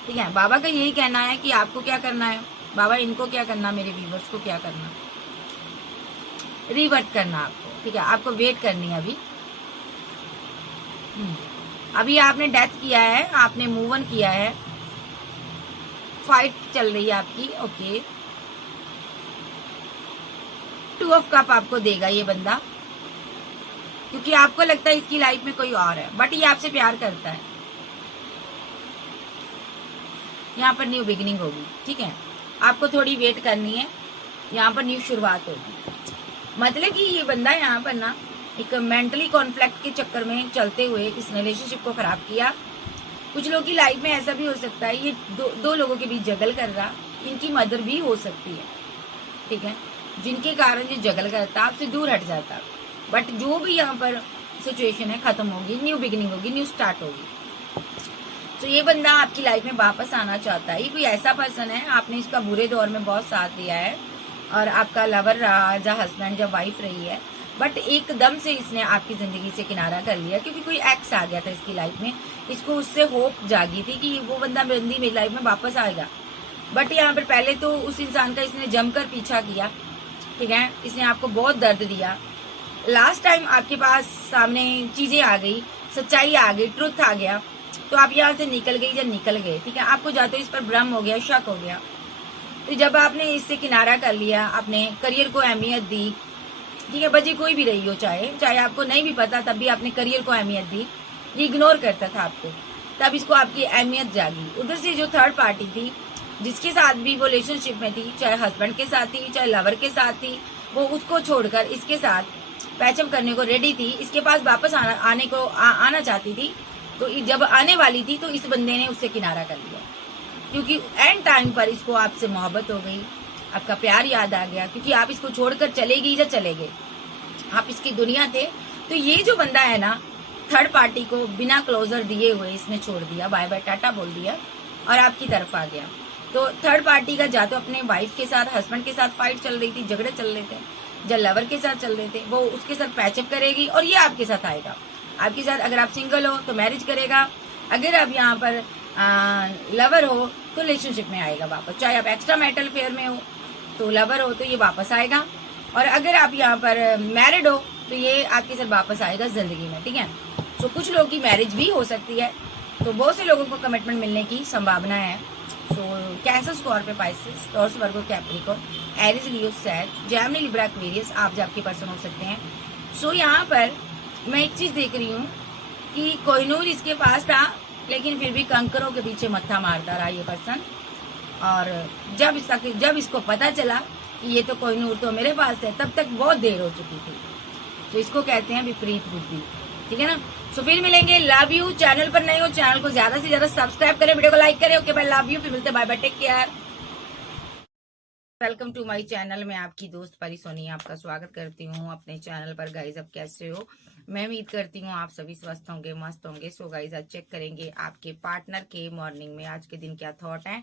ठीक है। बाबा का यही कहना है कि आपको क्या करना है, बाबा इनको क्या करना, मेरे व्यूवर्स को क्या करना, रिवर्ट करना आपको, ठीक है। आपको वेट करनी है अभी आपने डेथ किया है, आपने मूव ऑन किया है, फाइट चल रही है आपकी। ओके, 2 ऑफ कप आपको देगा ये बंदा क्योंकि आपको लगता है इसकी लाइफ में कोई और है, बट ये आपसे प्यार करता है। यहाँ पर न्यू बिगिनिंग होगी, ठीक है। आपको थोड़ी वेट करनी है, यहाँ पर न्यू शुरुआत होगी। मतलब कि ये बंदा यहाँ पर ना एक मेंटली कॉन्फ्लिक्ट के चक्कर में चलते हुए इस रिलेशनशिप को खराब किया। कुछ लोगों की लाइफ में ऐसा भी हो सकता है, ये दो लोगों के बीच जगल कर रहा, इनकी मदर भी हो सकती है, ठीक है, जिनके कारण ये जगल करता, आपसे दूर हट जाता। बट जो भी यहाँ पर सिचुएशन है खत्म होगी, न्यू बिगिनिंग होगी, न्यू स्टार्ट होगी। तो ये बंदा आपकी लाइफ में वापस आना चाहता है। ये कोई ऐसा पर्सन है, आपने इसका बुरे दौर में बहुत साथ दिया है और आपका लवर रहा, या हस्बैंड या वाइफ रही है, बट एकदम से इसने आपकी जिंदगी से किनारा कर लिया क्योंकि कोई एक्स आ गया था इसकी लाइफ में। इसको उससे होप जागी थी कि वो बंदा मेरी लाइफ में वापस आएगा। बट यहाँ पर पहले तो उस इंसान का इसने जमकर पीछा किया, ठीक है। इसने आपको बहुत दर्द दिया। लास्ट टाइम आपके पास सामने चीजें आ गई, सच्चाई आ गई, ट्रुथ आ गया, तो आप यहाँ से निकल गई या निकल गए, ठीक है। आपको जाते इस पर भ्रम हो गया, शक हो गया। तो जब आपने इससे किनारा कर लिया, आपने करियर को अहमियत दी, ठीक है, वजह कोई भी रही हो, चाहे आपको नहीं भी पता, तब भी आपने करियर को अहमियत दी। ये इग्नोर करता था आपको, तब इसको आपकी अहमियत जागी। उधर से जो थर्ड पार्टी थी, जिसके साथ भी वो रिलेशनशिप में थी, चाहे हस्बैंड के साथ थी, चाहे लवर के साथ थी, वो उसको छोड़कर इसके साथ पैचअप करने को रेडी थी, इसके पास वापस आना चाहती थी। तो जब आने वाली थी तो इस बंदे ने उससे किनारा कर लिया क्योंकि एंड टाइम पर इसको आपसे मोहब्बत हो गई, आपका प्यार याद आ गया क्योंकि आप इसको छोड़कर चले गई या चले गए, आप इसकी दुनिया थे। तो ये जो बंदा है ना, थर्ड पार्टी को बिना क्लोजर दिए हुए इसने छोड़ दिया, बाय बाय टाटा बोल दिया और आपकी तरफ आ गया। तो थर्ड पार्टी का जा तो अपने वाइफ के साथ, हस्बैंड के साथ फाइट चल रही थी, झगड़े चल रहे थे, जब लवर के साथ चल रहे थे, वो उसके साथ पैचअप करेगी और ये आपके साथ आएगा। आपके साथ अगर आप सिंगल हो तो मैरिज करेगा, अगर आप यहाँ पर लवर हो तो रिलेशनशिप में आएगा वापस, चाहे आप एक्स्ट्रा मैरिटल अफेयर में हो तो लवर हो तो ये वापस आएगा, और अगर आप यहाँ पर मैरिड हो तो ये आपके साथ वापस आएगा जिंदगी में, ठीक है। तो कुछ लोगों की मैरिज भी हो सकती है, तो बहुत से लोगों को कमिटमेंट मिलने की संभावना है। तो कैंसर, स्कॉर्पियो, पाइसेस, टॉरस, वर्गो, कैप्रिकॉर्न, एरीज, लियो, सैज, जेमिनी, लिब्रा, एक्वेरियस आप आपके पर्सन हो सकते हैं। सो यहाँ पर मैं एक चीज देख रही हूँ कि कोहिनूर इसके पास था, लेकिन फिर भी कंकरों के पीछे मत्था मारता रहा ये पर्सन। और जब इसको पता चला कि ये तो कोहिनूर तो मेरे पास है, तब तक बहुत देर हो चुकी थी। तो इसको कहते हैं विपरीत बुद्धि, ठीक है ना। सो फिर मिलेंगे, लव यू। चैनल पर नए हो, चैनल को ज्यादा से ज्यादा सब्सक्राइब करें, वीडियो को लाइक करें। Okay bye, love you. फिर मिलते हैं, bye bye, take care. Welcome to my channel. मैं आपकी दोस्त परी सोनी आपका स्वागत करती हूँ अपने चैनल पर। गाइज अब कैसे हो, मैं उम्मीद करती हूँ आप सभी स्वस्थ होंगे, मस्त होंगे। सो गाइज आज चेक करेंगे आपके पार्टनर के मॉर्निंग में आज के दिन क्या थॉट है।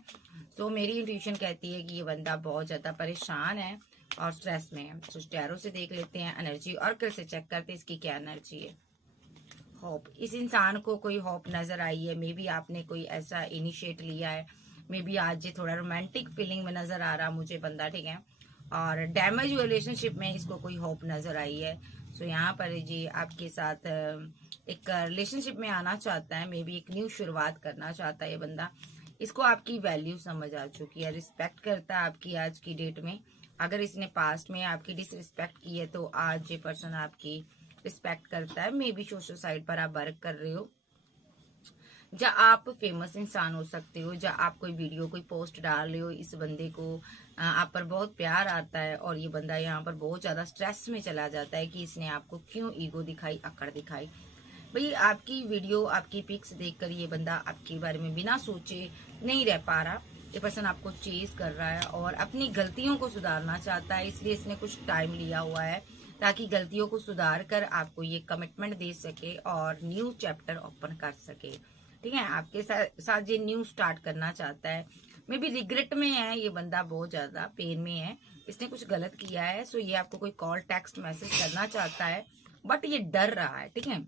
सो मेरी इंट्यूशन कहती है कि ये बंदा बहुत ज्यादा परेशान है और स्ट्रेस में है। सो टैरो से देख लेते हैं एनर्जी और कल से चेक करते हैं इसकी क्या एनर्जी है। होप, इस इंसान को कोई होप नजर आई है। मे बी आपने कोई ऐसा इनिशिएट लिया है, मे बी आज ये थोड़ा रोमांटिक फीलिंग में नजर आ रहा मुझे बंदा, ठीक है। और डैमेज रिलेशनशिप में इसको कोई होप नजर आई है। सो यहाँ पर जी आपके साथ एक रिलेशनशिप में आना चाहता है, मे बी एक न्यू शुरुआत करना चाहता है ये बंदा। इसको आपकी वैल्यू समझ आ चुकी है, रिस्पेक्ट करता है आपकी आज की डेट में। अगर इसने पास्ट में आपकी डिसरिस्पेक्ट की है तो आज ये पर्सन आपकी रिस्पेक्ट करता है। मे बी सोशल साइड पर आप वर्क कर रहे हो, या आप फेमस इंसान हो सकते हो, या आप कोई वीडियो कोई पोस्ट डाल रहे हो, इस बंदे को आप पर बहुत प्यार आता है और ये बंदा यहाँ पर बहुत ज्यादा स्ट्रेस में चला जाता है कि इसने आपको क्यों ईगो दिखाई, अकड़ दिखाई। भाई आपकी वीडियो आपकी पिक्स देखकर ये बंदा आपके बारे में बिना सोचे नहीं रह पा रहा। ये पर्सन आपको चेज कर रहा है और अपनी गलतियों को सुधारना चाहता है, इसलिए इसने कुछ टाइम लिया हुआ है ताकि गलतियों को सुधार कर आपको ये कमिटमेंट दे सके और न्यू चैप्टर ओपन कर सके, ठीक है। आपके साथ ये न्यू स्टार्ट करना चाहता है। मे बी रिग्रेट में है ये बंदा, बहुत ज्यादा पेन में है, इसने कुछ गलत किया है। सो ये आपको कोई कॉल टेक्स्ट मैसेज करना चाहता है, बट ये डर रहा है, ठीक है।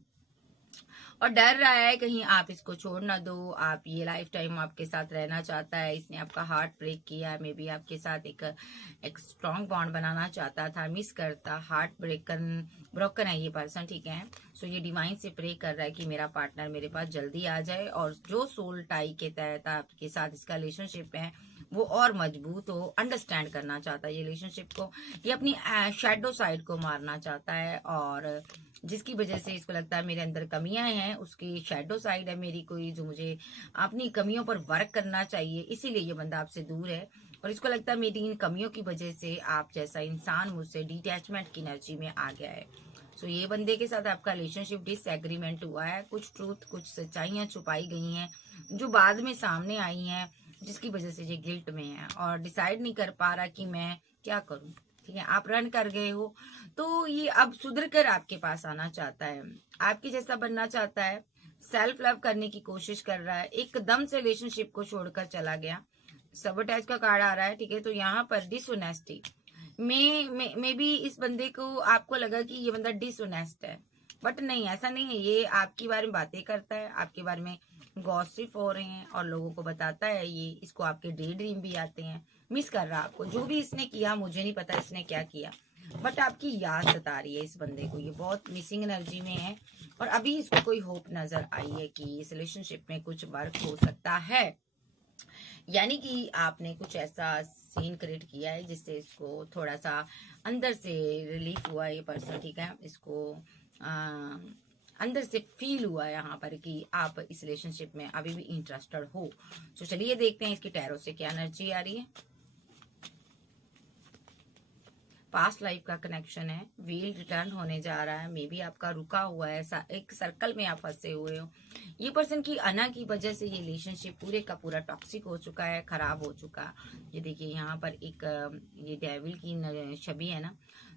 और डर रहा है कहीं आप इसको छोड़ ना दो, आप ये लाइफ टाइम आपके साथ रहना चाहता है। इसने आपका हार्ट ब्रेक किया है, मे बी आपके साथ एक स्ट्रॉन्ग बॉन्ड बनाना चाहता था, मिस करता। हार्ट ब्रोकन है ये पर्सन, ठीक है। सो ये डिवाइन से प्रे कर रहा है कि मेरा पार्टनर मेरे पास जल्दी आ जाए और जो सोल टाई के तहत आपके साथ इसका रिलेशनशिप है वो और मजबूत हो। अंडरस्टैंड करना चाहता है ये रिलेशनशिप को, ये अपनी शैडो साइड को मारना चाहता है और जिसकी वजह से इसको लगता है मेरे अंदर कमियां हैं, उसकी शैडो साइड है मेरी कोई, जो मुझे अपनी कमियों पर वर्क करना चाहिए, इसीलिए ये बंदा आपसे दूर है। और इसको लगता है मेरी इन कमियों की वजह से आप जैसा इंसान मुझसे डिटैचमेंट की एनर्जी में आ गया है। सो ये बंदे के साथ आपका रिलेशनशिप डिसएग्रीमेंट हुआ है, कुछ ट्रूथ, कुछ सच्चाइयां छुपाई गई हैं जो बाद में सामने आई हैं, जिसकी वजह से ये गिल्ट में है और डिसाइड नहीं कर पा रहा कि मैं क्या करूं, ठीक है। आप रन कर गए हो तो ये अब सुधर कर आपके पास आना चाहता है, आपके जैसा बनना चाहता है, सेल्फ लव करने की कोशिश कर रहा है। एकदम से रिलेशनशिप को छोड़कर चला गया, सबोटेज का कार्ड आ रहा है, ठीक है। तो यहाँ पर डिसऑनेस्टी में भी इस बंदे को आपको लगा कि ये बंदा डिसऑनेस्ट है, बट नहीं, ऐसा नहीं है। ये आपके बारे में बातें करता है, आपके बारे में गॉसिप हो रहे हैं और लोगों को बताता है ये, इसको आपके डे ड्रीम भी आते हैं। मिस कर रहा आपको, जो भी इसने किया मुझे नहीं पता इसने क्या किया, बट आपकी याद सता रही है इस बंदे को, ये बहुत मिसिंग एनर्जी में है। और अभी इसको कोई होप नजर आई है कि इस रिलेशनशिप में कुछ वर्क हो सकता है, यानी कि आपने कुछ ऐसा सीन क्रिएट किया है जिससे इसको थोड़ा सा अंदर से रिलीफ हुआ है ये पर्सन, ठीक है। इसको अंदर से फील हुआ है यहाँ पर कि आप इस रिलेशनशिप में अभी भी इंटरेस्टेड हो। तो चलिए देखते हैं इसकी टैरो से क्या एनर्जी आ रही है। पास्ट लाइफ का कनेक्शन है, व्हील रिटर्न होने जा रहा है, मे बी आपका रुका हुआ है, एक सर्कल में आप फंसे हुए हो। ये पर्सन की अना की वजह से ये रिलेशनशिप पूरे का पूरा टॉक्सिक हो चुका है, खराब हो चुका। ये देखिए यहाँ पर एक ये डेविल की छवि है ना,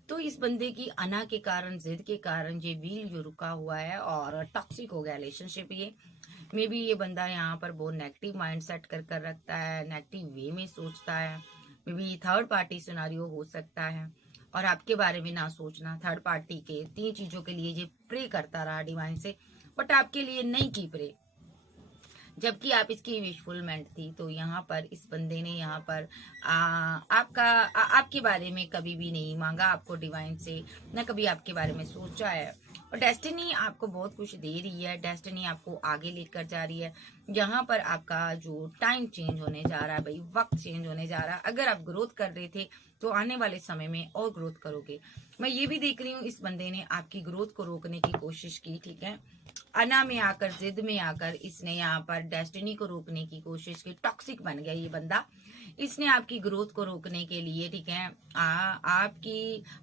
तो इस बंदे की अना के कारण, जिद के कारण ये व्हील जो रुका हुआ है और टॉक्सिक हो गया रिलेशनशिप। ये मे बी ये बंदा यहाँ पर बहुत नेगेटिव माइंड सेट कर रखता है, नेगेटिव वे में सोचता है। May be third party scenario हो सकता है और आपके बारे में ना सोचना। थर्ड पार्टी के 3 चीजों के लिए ये प्रे करता रहा डिवाइन से, बट आपके लिए नहीं की प्रे, जबकि आप इसकी विशफुलमेंट थी। तो यहाँ पर इस बंदे ने यहाँ पर आपके बारे में कभी भी नहीं मांगा आपको डिवाइन से, न कभी आपके बारे में सोचा है। और डेस्टिनी आपको बहुत कुछ दे रही है, डेस्टिनी आपको आगे लेकर जा रही है। यहाँ पर आपका जो टाइम चेंज होने जा रहा है भाई, वक्त चेंज होने जा रहा है। अगर आप ग्रोथ कर रहे थे तो आने वाले समय में और ग्रोथ करोगे। मैं ये भी देख रही हूँ इस बंदे ने आपकी ग्रोथ को रोकने की कोशिश की, ठीक है। अना में आकर, जिद में आकर इसने यहाँ पर डेस्टिनी को रोकने की कोशिश की। टॉक्सिक बन गया ये बंदा। इसने आपकी ग्रोथ को रोकने के लिए, ठीक है,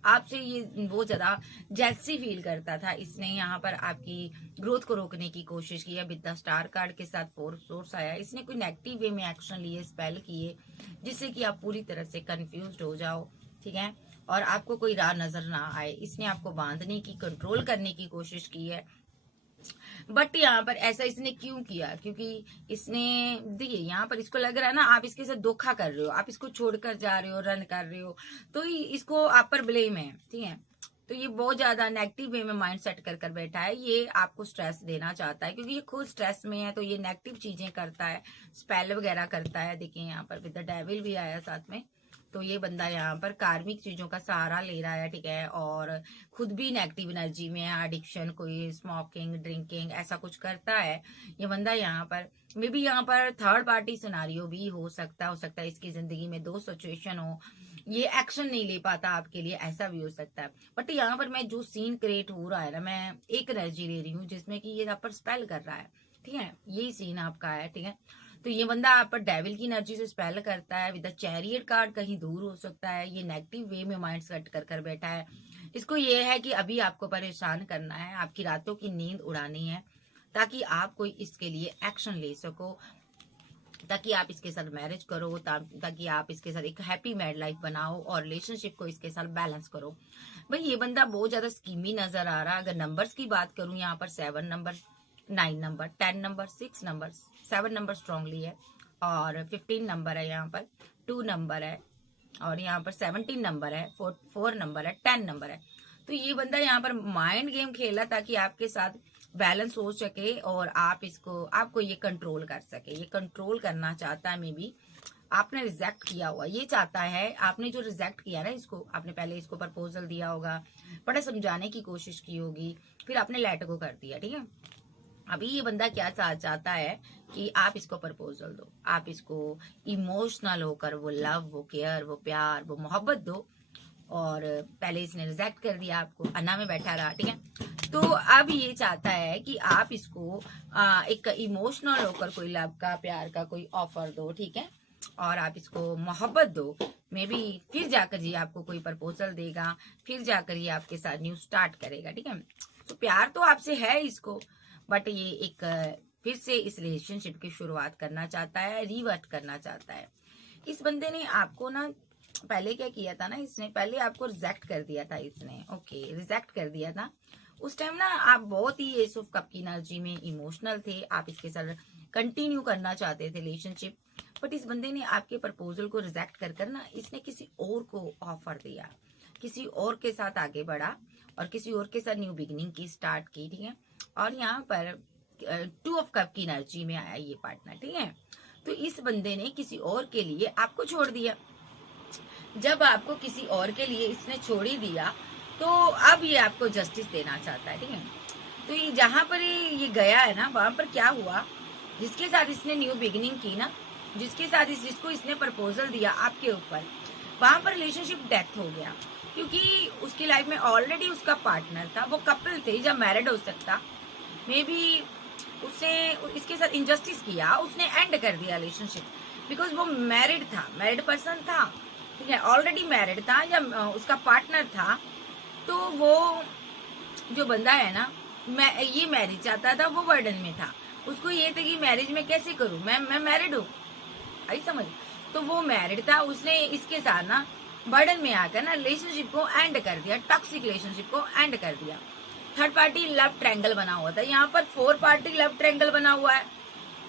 आपसे ये बहुत ज्यादा जेलसी फील करता था। इसने यहाँ पर आपकी ग्रोथ को रोकने की कोशिश की है। विद द स्टार कार्ड के साथ 4 सोर्स आया। इसने कोई नेगेटिव वे में एक्शन लिए, स्पेल किए, जिससे कि आप पूरी तरह से कंफ्यूज हो जाओ, ठीक है, और आपको कोई राह नजर ना आए। इसने आपको बांधने की, कंट्रोल करने की कोशिश की है। बट यहाँ पर ऐसा इसने क्यों किया? क्योंकि इसने, देखिए यहाँ पर इसको लग रहा है ना आप इसके साथ धोखा कर रहे हो, आप इसको छोड़कर जा रहे हो, रन कर रहे हो, तो इसको आप पर ब्लेम है, ठीक है। तो ये बहुत ज्यादा नेगेटिव वे में माइंड सेट कर बैठा है। ये आपको स्ट्रेस देना चाहता है, क्योंकि ये खुद स्ट्रेस में है, तो ये नेगेटिव चीजें करता है, स्पेल वगैरह करता है। देखिए यहाँ पर विद द डेविल भी आया साथ में। तो ये बंदा यहाँ पर कार्मिक चीजों का सहारा ले रहा है, ठीक है, और खुद भी नेगेटिव एनर्जी में है। एडिक्शन, कोई स्मोकिंग, ड्रिंकिंग, ऐसा कुछ करता है ये बंदा यहाँ पर। मे बी यहाँ पर थर्ड पार्टी सिनारियो भी हो सकता है इसकी जिंदगी में 2 सिचुएशन हो, ये एक्शन नहीं ले पाता आपके लिए, ऐसा भी हो सकता है। बट यहाँ पर मैं जो सीन क्रिएट हो रहा है ना, मैं एक एनर्जी ले रही हूँ जिसमें कि ये यहाँ पर स्पेल कर रहा है, ठीक है, यही सीन आपका है, ठीक है। तो ये बंदा आप पर डेविल की एनर्जी से स्पेल करता है। विद द चैरियट कार्ड कहीं दूर हो सकता है। ये नेगेटिव वे में माइंड सेट कर बैठा है। इसको ये है कि अभी आपको परेशान करना है, आपकी रातों की नींद उड़ानी है, ताकि आप कोई इसके लिए एक्शन ले सको, ताकि आप इसके साथ मैरिज करो, ताकि आप इसके साथ एक हैप्पी मैरिड लाइफ बनाओ और रिलेशनशिप को इसके साथ बैलेंस करो। भाई ये बंदा बहुत ज्यादा स्कीमी नजर आ रहा है। अगर नंबर्स की बात करूं, यहाँ पर 7 number, 9 number, 10 number, 6 number, 7 number strongly है, और 15 नंबर है, यहाँ पर 2 नंबर है, और यहाँ पर 17 नंबर है, 4 नंबर है, 10 नंबर है। तो ये बंदा यहाँ पर माइंड गेम खेला ताकि आपके साथ बैलेंस हो सके और आपको ये कंट्रोल कर सके। ये कंट्रोल करना चाहता है। मे बी आपने रिजेक्ट किया हुआ, ये चाहता है। आपने जो रिजेक्ट किया ना इसको, आपने पहले इसको प्रपोजल दिया होगा, बड़ा समझाने की कोशिश की होगी, फिर आपने लेट गो कर दिया, ठीक है। अभी ये बंदा क्या चाहता है कि आप इसको प्रपोजल दो, आप इसको इमोशनल होकर वो लव, वो केयर, वो प्यार, वो मोहब्बत दो। और पहले इसने रिजेक्ट कर दिया, आपको अन्ना में बैठा रहा, ठीक है। तो अब ये चाहता है कि आप इसको एक इमोशनल होकर कोई लव का, प्यार का कोई ऑफर दो, ठीक है, और आप इसको मोहब्बत दो। मे बी फिर जाकर ये आपको कोई प्रपोजल देगा, फिर जाकर ये आपके साथ न्यू स्टार्ट करेगा, ठीक है। तो प्यार तो आपसे है इसको, बट ये एक फिर से इस रिलेशनशिप की शुरुआत करना चाहता है, रिवर्ट करना चाहता है। इस बंदे ने आपको ना पहले क्या किया था ना, इसने पहले आपको रिजेक्ट कर दिया था, इसने रिजेक्ट कर दिया था। उस टाइम ना आप बहुत ही एस ऑफ कप की एनर्जी में इमोशनल थे, आप इसके साथ कंटिन्यू करना चाहते थे रिलेशनशिप। बट इस बंदे ने आपके प्रपोजल को रिजेक्ट कर ना इसने किसी और को ऑफर दिया, किसी और के साथ आगे बढ़ा और किसी और के साथ न्यू बिगिनिंग की स्टार्ट की, ठीक है। और यहाँ पर 2 ऑफ कप की एनर्जी में आया ये पार्टनर, ठीक है। तो इस बंदे ने किसी और के लिए आपको छोड़ दिया। जब आपको किसी और के लिए इसने छोड़ ही दिया, तो अब ये आपको जस्टिस देना चाहता है, ठीक है। तो ये जहां पर ये गया है ना, वहां पर क्या हुआ, जिसके साथ इसने न्यू बिगिनिंग की ना, जिसके साथ जिसको इसने प्रपोजल दिया आपके ऊपर, वहां पर रिलेशनशिप डेथ हो गया। क्योंकि उसकी लाइफ में ऑलरेडी उसका पार्टनर था, वो कपल थे, जब मैरिड हो सकता। मे बी उसने इसके साथ इनजस्टिस किया, उसने एंड कर दिया रिलेशनशिप, बिकॉज वो मैरिड था, मैरिड पर्सन था, ठीक है, ऑलरेडी मैरिड था, या उसका पार्टनर था। तो वो जो बंदा है ना, ये मैरिज चाहता था, वो बर्डन में था। उसको ये था कि मैरिज में कैसे करूं, मैं मैरिड हूँ, आई समझ। तो वो मैरिड था, उसने इसके साथ ना बर्डन में आकर ना रिलेशनशिप को एंड कर दिया, टॉक्सिक रिलेशनशिप को एंड कर दिया। थर्ड पार्टी लव ट्रायंगल बना हुआ था, यहाँ पर 4 पार्टी लव ट्रायंगल बना हुआ है।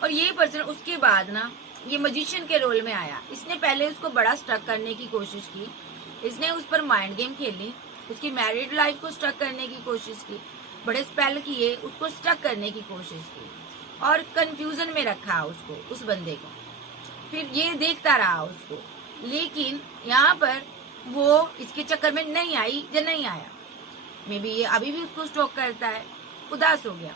और ये पर्सन उसके बाद ना ये मजिशियन के रोल में आया। इसने पहले उसको बड़ा स्ट्रक करने की कोशिश की, इसने उस पर माइंड गेम खेली, उसकी मैरिड लाइफ को स्ट्रक करने की कोशिश की, बड़े स्पेल किए, उसको स्ट्रक करने की कोशिश की और कंफ्यूजन में रखा उसको, उस बंदे को। फिर ये देखता रहा उसको, लेकिन यहाँ पर वो इसके चक्कर में नहीं आई या नहीं आया। मे बी ये अभी भी उसको स्टॉक करता है, उदास हो गया।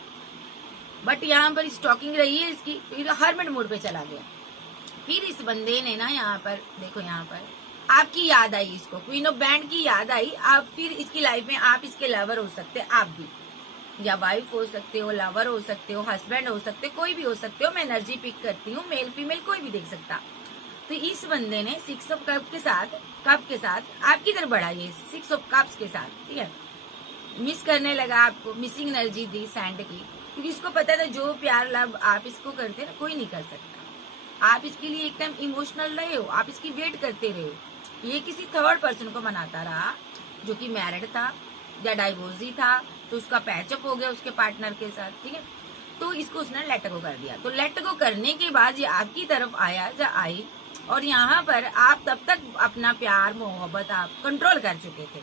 बट यहाँ पर स्टॉकिंग रही है इसकी, फिर हर्मिट मोड पे चला गया। फिर इस बंदे ने ना यहाँ पर देखो, यहाँ पर आपकी याद आई, इसको क्वीन ऑफ बैंड की याद आई। आप फिर इसकी लाइफ में आप इसके लवर हो सकते हैं, आप भी, या वाइफ हो सकते हो, लवर हो सकते हो, हस्बैंड हो सकते हो, कोई भी हो सकते हो। मैं एनर्जी पिक करती हूँ, मेल फीमेल कोई भी देख सकता। तो इस बंदे ने 6 ऑफ कप के साथ आपकी तरफ बढ़ा, ये 6 ऑफ कप्स के साथ, ठीक है। मिस करने लगा आपको, मिसिंग एनर्जी दी सैंड की, क्योंकि इसको पता था जो प्यार लव आप इसको करते ना कोई नहीं कर सकता। आप इसके लिए एक टाइम इमोशनल रहे हो, आप इसकी वेट करते रहे हो। ये किसी थर्ड पर्सन को मनाता रहा, जो कि मैरिड था या डाइवोर्सी था, तो उसका पैचअप हो गया उसके पार्टनर के साथ, ठीक है। तो इसको उसने लेट गो कर दिया। तो लेट गो करने के बाद ये आपकी तरफ आया या आई, और यहाँ पर आप तब तक अपना प्यार मोहब्बत आप कंट्रोल कर चुके थे,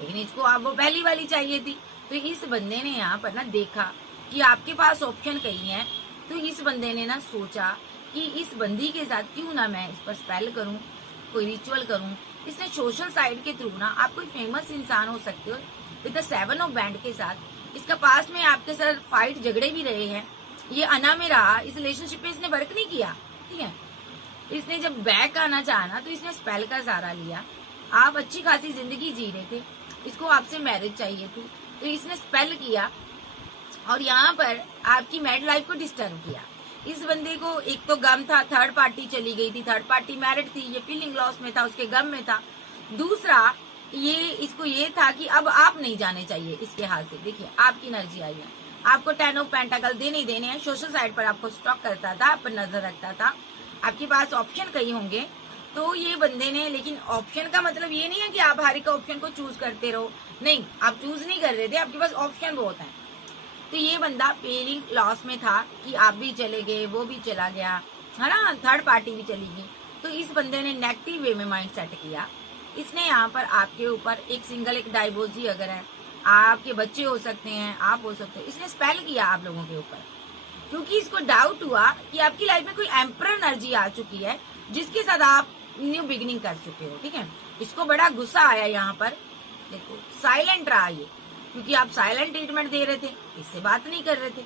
लेकिन इसको आप वो पहली वाली चाहिए थी। तो इस बंदे ने यहाँ पर ना देखा कि आपके पास ऑप्शन कहीं है, तो इस बंदे ने ना सोचा कि इस बंदी के साथ क्यों ना मैं इस पर स्पेल करूं, कोई रिचुअल करूं। इसने सोशल साइड के थ्रू ना, आप कोई फेमस इंसान हो सकते हो विद द 7 ऑफ बैंड के साथ। इसका पास में आपके साथ फाइट झगड़े भी रहे हैं, ये अना में रहा, इस रिलेशनशिप में इसने वर्क नहीं किया, ठीक है। इसने जब बैक आना चाहा ना, तो इसने स्पेल का सहारा लिया। आप अच्छी खासी जिंदगी जी रहे थे, इसको आपसे मैरिज चाहिए थी, तो इसने स्पेल किया और यहाँ पर आपकी मैरिड लाइफ को डिस्टर्ब किया। इस बंदे को एक तो गम था, थर्ड पार्टी चली गई थी, थर्ड पार्टी मैरिड थी, ये फीलिंग लॉस में था, उसके गम में था। दूसरा इसको ये था कि अब आप नहीं जाने चाहिए इसके हाथ से। देखिए आपकी एनर्जी आई है, आपको 10 ऑफ पेंटाकल देने ही देने हैं। सोशल साइड पर आपको स्टॉक करता था, आप पर नजर रखता था, आपके पास ऑप्शन कहीं होंगे। तो ये बंदे ने, लेकिन ऑप्शन का मतलब ये नहीं है कि आप हर एक ऑप्शन को चूज करते रहो, नहीं, आप चूज नहीं कर रहे थे, आपके पास ऑप्शन बहुत है। तो ये बंदा फीलिंग लॉस में था कि आप भी चले गए, वो भी चला गया, है ना, थर्ड पार्टी भी चली गई। तो इस बंदे ने नेगेटिव वे में माइंड सेट किया। इसने यहाँ पर आपके ऊपर एक सिंगल, एक डाइवोर्सी अगर है, आपके बच्चे हो सकते हैं, आप हो सकते हो, इसने स्पेल किया आप लोगों के ऊपर, क्योंकि इसको डाउट हुआ कि आपकी लाइफ में कोई एम्परर एनर्जी आ चुकी है, जिसके साथ आप न्यू बिगिनिंग कर चुके हो, ठीक है। इसको बड़ा गुस्सा आया यहाँ पर, देखो साइलेंट रहा ये, क्योंकि आप साइलेंट ट्रीटमेंट दे रहे थे, इससे बात नहीं कर रहे थे,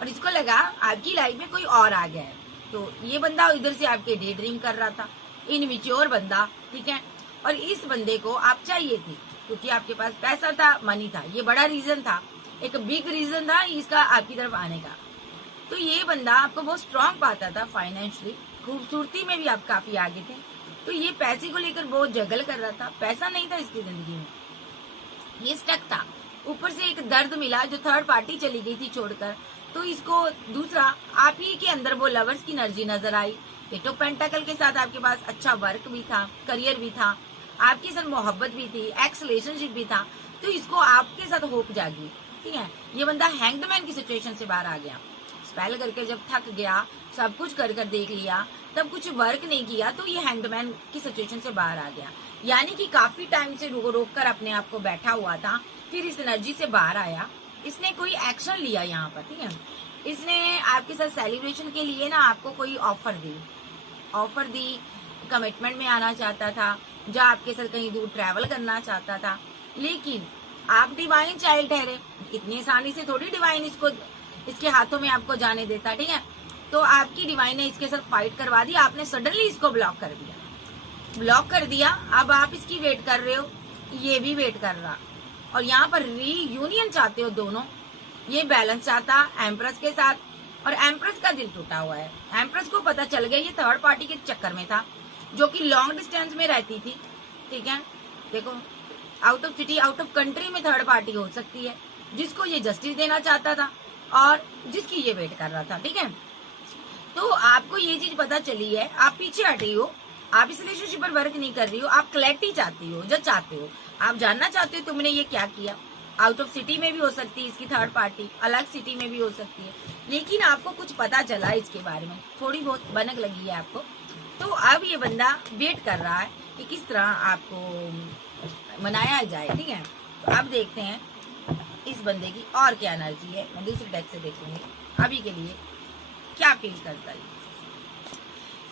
और इसको लगा आपकी लाइफ में कोई और आ गया है। तो ये बंदा इधर से आपके डे ड्रीम कर रहा था, इनमेच्योर बंदा, ठीक है। और इस बंदे को आप चाहिए थी, क्योंकि आपके पास पैसा था, मनी था, ये बड़ा रीजन था, एक बिग रीजन था इसका आपकी तरफ आने का। तो ये बंदा आपको बहुत स्ट्रांग पाता था फाइनेंशियली, खूबसूरती में भी आप काफी आगे थे। तो ये पैसे को लेकर बहुत जगल कर रहा था, पैसा नहीं था इसकी जिंदगी में, ये स्टक था। ऊपर से एक दर्द मिला जो थर्ड पार्टी चली गई थी छोड़कर, तो इसको दूसरा आप ही के अंदर वो लवर्स की एनर्जी नजर आई। एट ऑफ पेंटाकल के साथ आपके पास अच्छा वर्क भी था, करियर भी था, आपके साथ मोहब्बत भी थी, एक्स रिलेशनशिप भी था। तो इसको आपके साथ होप जागी, ठीक है। ये बंदा हैंगमैन की सिचुएशन से बाहर आ गया, स्पेल करके जब थक गया, सब कुछ कर देख लिया, तब कुछ वर्क नहीं किया, तो ये हैंगमैन की सिचुएशन से बाहर आ गया। यानी कि काफी टाइम से रोक कर अपने आप को बैठा हुआ था, फिर इस एनर्जी से बाहर आया, इसने कोई एक्शन लिया यहाँ पर, ठीक है। इसने आपके साथ सेलिब्रेशन के लिए ना आपको कोई ऑफर दी, कमिटमेंट में आना चाहता था, या आपके साथ कहीं दूर ट्रैवल करना चाहता था, लेकिन आप डिवाइन चाइल्ड ठहरे, इतनी आसानी से थोड़ी डिवाइन इसके हाथों में आपको जाने देता, ठीक है। तो आपकी डिवाइन ने इसके साथ फाइट करवा दी, आपने सडनली इसको ब्लॉक कर दिया। अब आप इसकी वेट कर रहे हो, ये भी वेट कर रहा, और यहाँ पर रीयूनियन चाहते हो दोनों। ये बैलेंस चाहता एम्प्रेस के साथ, और एम्प्रेस का दिल टूटा हुआ है। एम्प्रेस को पता चल गया ये थर्ड पार्टी के चक्कर में था, जो कि लॉन्ग डिस्टेंस में रहती थी, ठीक है। देखो out of city, out of country में थर्ड पार्टी हो सकती है, जिसको ये जस्टिस देना चाहता था और जिसकी ये वेट कर रहा था, ठीक है। तो आपको ये चीज पता चली है, आप पीछे हटी हो, आप इस रिलेशनशिप पर वर्क नहीं कर रही हो, आप क्लैरिटी चाहती हो, जो चाहते हो, आप जानना चाहते हो तुमने ये क्या किया। आउट ऑफ सिटी में भी हो सकती है इसकी थर्ड पार्टी, अलग सिटी में भी हो सकती है, लेकिन आपको कुछ पता चला इसके बारे में, थोड़ी बहुत भनक लगी है आपको। तो अब ये बंदा वेट कर रहा है कि किस तरह आपको मनाया जाए, ठीक है। तो अब देखते हैं इस बंदे की और क्या एनर्जी है। मैं दूसरे डेक से देखूंगी अभी के लिए क्या फील करता है।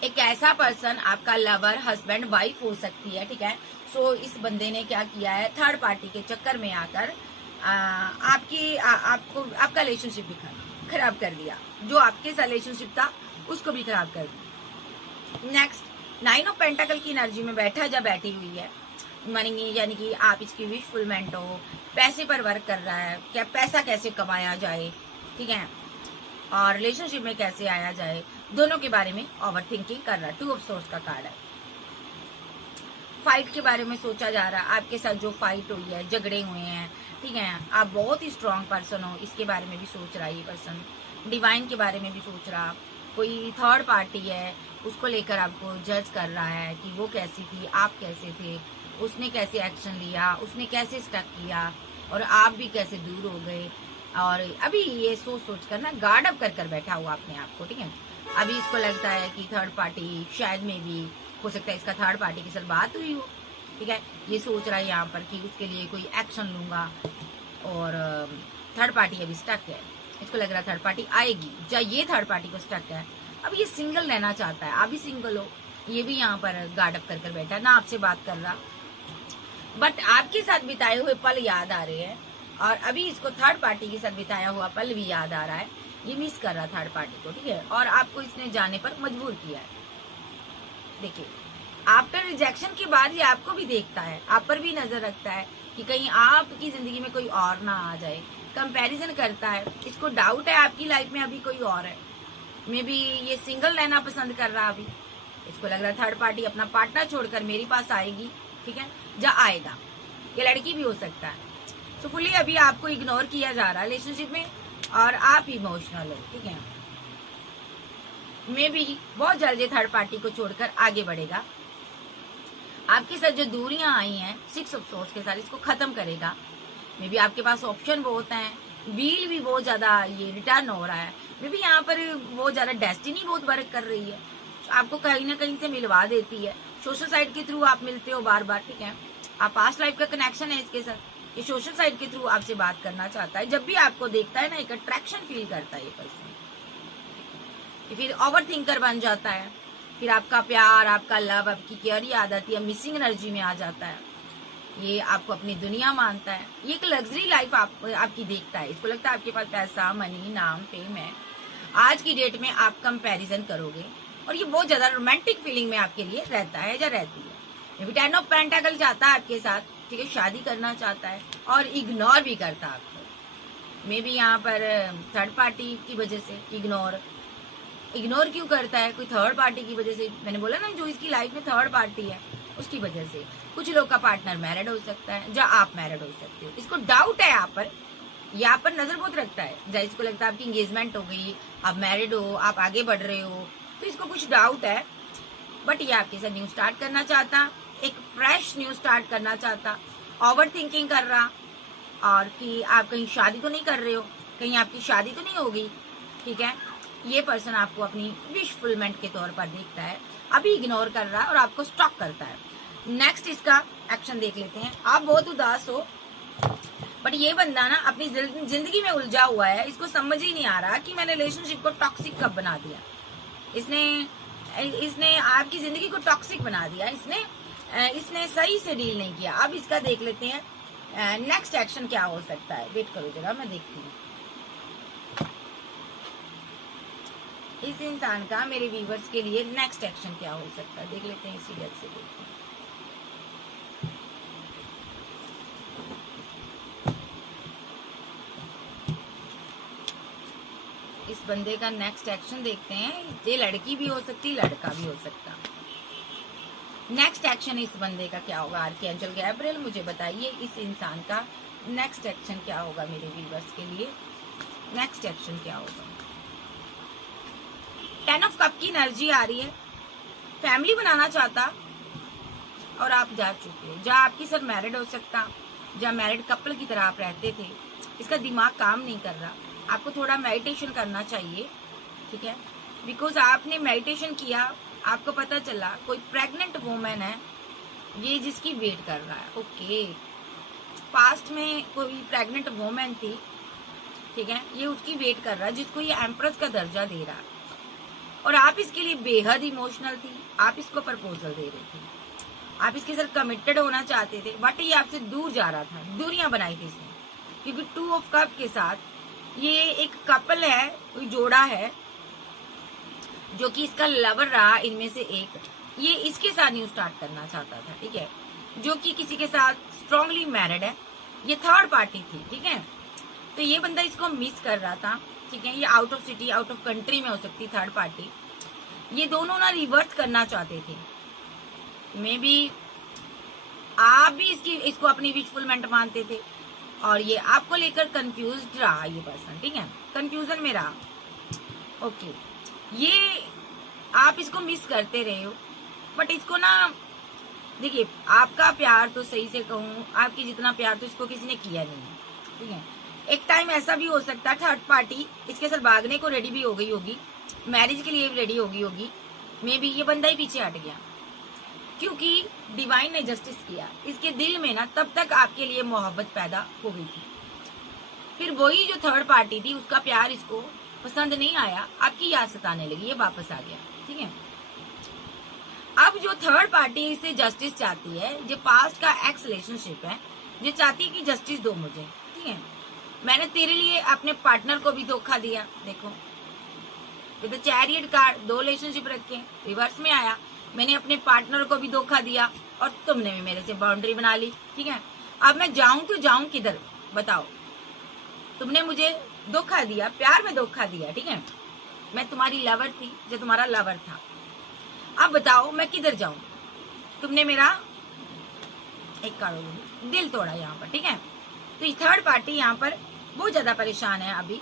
एक ऐसा पर्सन आपका लवर, हस्बैंड, वाइफ हो सकती है, ठीक है। सो इस बंदे ने क्या किया है, थर्ड पार्टी के चक्कर में आकर आपका रिलेशनशिप खराब कर दिया, जो आपके साथ रिलेशनशिप था उसको भी खराब कर दिया। नेक्स्ट 9 ऑफ पेंटाकल की एनर्जी में बैठा या बैठी हुई है मनी, यानी कि आप इसकी विश फुलमेंट हो, पैसे पर वर्क कर रहा है, क्या पैसा कैसे कमाया जाए, ठीक है, और रिलेशनशिप में कैसे आया जाए, दोनों के बारे में ओवर थिंकिंग कर रहा है। 2 ऑफ सोर्स का कार्ड है। फाइट के बारे में सोचा जा रहा है, आपके साथ जो फाइट हुई है, झगड़े हुए हैं, ठीक है, आप बहुत ही स्ट्रांग पर्सन हो, इसके बारे में भी सोच रहा है ये पर्सन। डिवाइन के बारे में भी सोच रहा, कोई थर्ड पार्टी है उसको लेकर आपको जज कर रहा है कि वो कैसी थी, आप कैसे थे, उसने कैसे एक्शन लिया, उसने कैसे स्टक किया और आप भी कैसे दूर हो गए। और अभी ये सोच कर ना गार्ड अप कर बैठा हुआ अपने आप को, ठीक है। अभी इसको लगता है कि थर्ड पार्टी शायद में भी हो सकता है इसका थर्ड पार्टी के साथ बात हुई हो, ठीक है। ये सोच रहा है यहाँ पर कि उसके लिए कोई एक्शन लूंगा, और थर्ड पार्टी अभी स्टक है, इसको लग रहा है थर्ड पार्टी आएगी, या ये थर्ड पार्टी को स्टक है। अब ये सिंगल रहना चाहता है, आप भी सिंगल हो, ये भी यहाँ पर गार्ड अप कर बैठा है, ना आपसे बात कर रहा, बट आपके साथ बिताए हुए पल याद आ रहे हैं, और अभी इसको थर्ड पार्टी के साथ बिताया हुआ पल भी याद आ रहा है। ये मिस कर रहा थर्ड पार्टी को, ठीक है, और आपको इसने जाने पर मजबूर किया है। देखिए, आफ्टर रिजेक्शन के बाद ये आपको भी देखता है, आप पर भी नजर रखता है कि कहीं आपकी जिंदगी में कोई और ना आ जाए, कंपैरिजन करता है, इसको डाउट है आपकी लाइफ में अभी कोई और है, मे बी ये सिंगल रहना पसंद कर रहा अभी, इसको लग रहा है थर्ड पार्टी अपना पार्टनर छोड़कर मेरे पास आएगी, ठीक है, जा आएगा, ये लड़की भी हो सकता है। तो फुली अभी आपको इग्नोर किया जा रहा है रिलेशनशिप में, और आप इमोशनल हो, ठीक है, मे बी बहुत जल्दी थर्ड पार्टी को छोड़कर आगे बढ़ेगा। आपके साथ जो दूरियां आई हैं 6 ऑफ सोर्स के साथ, इसको खत्म करेगा। मे बी आपके पास ऑप्शन बहुत हैं, व्हील भी बहुत ज्यादा ये रिटर्न हो रहा है, मे बी यहाँ पर बहुत ज्यादा डेस्टिनी बहुत वर्क कर रही है, आपको कहीं ना कहीं से मिलवा देती है, सोशल साइट के थ्रू आप मिलते हो बार बार, ठीक है, आप पास्ट लाइफ का कनेक्शन है इसके साथ, ये सोशल साइट के थ्रू आपसे बात करना चाहता है। जब भी आपको देखता है ना, एक अट्रैक्शन फील करता है ये पर्सन, फिर ओवर थिंकर बन जाता है, फिर आपका प्यार, आपका लव, आपकी केयर याद आती है, मिसिंग एनर्जी में आ जाता है, ये आपको अपनी दुनिया मानता है, ये एक लग्जरी लाइफ आपकी देखता है, इसको लगता है आपके पास पैसा, मनी, नाम, फेम है। आज की डेट में आप कंपैरिजन करोगे, और ये बहुत ज्यादा रोमांटिक फीलिंग में आपके लिए रहता है या रहती है। मे बी 10 ऑफ पेंटाकल चाहता है आपके साथ, ठीक है, शादी करना चाहता है, और इग्नोर भी करता है आपको। मे बी यहाँ पर थर्ड पार्टी की वजह से इग्नोर क्यों करता है, कोई थर्ड पार्टी की वजह से, मैंने बोला ना जो इसकी लाइफ में थर्ड पार्टी है उसकी वजह से। कुछ लोग का पार्टनर मैरिड हो सकता है, या आप मैरिड हो सकते हो, इसको डाउट है यहाँ पर नजर बहुत रखता है, जैसे इसको लगता है आपकी एंगेजमेंट हो गई, आप मैरिड हो, आप आगे बढ़ रहे हो, तो इसको कुछ डाउट है, बट ये आपके साथ न्यू स्टार्ट करना चाहता, एक फ्रेश न्यू स्टार्ट करना चाहता, ओवर थिंकिंग कर रहा, और कि आप कहीं शादी तो नहीं कर रहे हो, कहीं आपकी शादी तो नहीं होगी, ठीक है। ये पर्सन आपको अपनी विश फुलमेंट के तौर पर देखता है, अभी इग्नोर कर रहा है और आपको स्टॉक करता है। नेक्स्ट इसका एक्शन देख लेते हैं। आप बहुत उदास हो, बट ये बंदा ना अपनी जिंदगी में उलझा हुआ है, इसको समझ ही नहीं आ रहा कि मैंने रिलेशनशिप को टॉक्सिक कब बना दिया। इसने आपकी जिंदगी को टॉक्सिक बना दिया, इसने सही से डील नहीं किया। अब इसका देख लेते हैं नेक्स्ट एक्शन क्या हो सकता है। वेट करो जरा, मैं देखती हूँ इस इंसान का मेरे व्यूवर्स के लिए नेक्स्ट एक्शन क्या हो सकता है। देख लेते हैं, इसी डेट से देखते हैं। इस बंदे का नेक्स्ट एक्शन देखते हैं। ये लड़की भी हो सकती, लड़का भी हो सकता। नेक्स्ट एक्शन इस बंदे का क्या होगा? आर्कएंजल गैब्रिएल मुझे बताइए इस इंसान का नेक्स्ट एक्शन क्या होगा मेरे व्यूवर्स के लिए। नेक्स्ट एक्शन क्या होगा? 10 ऑफ कप की एनर्जी आ रही है। फैमिली बनाना चाहता और आप जा चुके हो, जहाँ आपकी सर मैरिड हो सकता, जहाँ मैरिड कपल की तरह आप रहते थे। इसका दिमाग काम नहीं कर रहा, आपको थोड़ा मेडिटेशन करना चाहिए, ठीक है, बिकॉज आपने मेडिटेशन किया, आपको पता चला कोई प्रेग्नेंट वुमेन है ये जिसकी वेट कर रहा है। ओके, पास्ट में कोई प्रेग्नेंट वुमेन थी, ठीक है, ये उसकी वेट कर रहा है, जिसको ये एम्प्रेस का दर्जा दे रहा है, और आप इसके लिए बेहद इमोशनल थी। आप इसको प्रपोजल दे रहे थे, आप इसके साथ कमिटेड होना चाहते थे, बट ये आपसे दूर जा रहा था, दूरियां बनाई थी इसने, क्योंकि 2 ऑफ कप के साथ ये एक कपल है, कोई जोड़ा है जो कि इसका लवर रहा इनमें से एक, ये इसके साथ न्यू स्टार्ट करना चाहता था, ठीक है, जो कि किसी के साथ स्ट्रांगली मैरिड है, ये थर्ड पार्टी थी, ठीक है। तो ये बंदा इसको मिस कर रहा था, ठीक है, ये out of city out of country में हो सकती थर्ड पार्टी। ये दोनों ना रिवर्स करना चाहते थे, मे बी आप भी इसको अपनी विशफुलमेंट मानते थे और ये आपको लेकर कंफ्यूज्ड रहा ये पर्सन, ठीक है, कंफ्यूजन में रहा। ओके, ये आप इसको मिस करते रहे हो, बट इसको ना देखिए, आपका प्यार तो सही से कहूँ, आपकी जितना प्यार तो इसको किसी ने किया नहीं है, ठीक है। एक टाइम ऐसा भी हो सकता है थर्ड पार्टी इसके साथ भागने को रेडी भी हो गई होगी, मैरिज के लिए भी रेडी हो गई होगी, मे बी ये बंदा ही पीछे हट गया, क्योंकि डिवाइन ने जस्टिस किया, इसके दिल में ना तब तक आपके लिए मोहब्बत पैदा हो गई थी। फिर वही जो थर्ड पार्टी थी उसका प्यार इसको पसंद नहीं आया, आपकी याद सताने लगी, ये वापस आ गया, ठीक है। अब जो थर्ड पार्टी इससे जस्टिस चाहती है, जो पास्ट का एक्स रिलेशनशिप है, ये चाहती है कि जस्टिस दो मुझे, ठीक है। मैंने तेरे लिए अपने पार्टनर को भी धोखा दिया, देखो विद चैरियट कार्ड, 2 रिलेशनशिप रखे, रिवर्स में आया, मैंने अपने पार्टनर को भी धोखा दिया और तुमने भी मेरे से बाउंड्री बना ली, ठीक है। अब मैं जाऊं तो जाऊं किधर, बताओ। तुमने मुझे धोखा दिया, प्यार में धोखा दिया, ठीक है, मैं तुम्हारी लवर थी, जो तुम्हारा लवर था, अब बताओ मैं किधर जाऊं। तुमने मेरा एक कारोबार दिल तोड़ा यहाँ पर, ठीक है। तो ये थर्ड पार्टी यहाँ पर बहुत ज्यादा परेशान है। अभी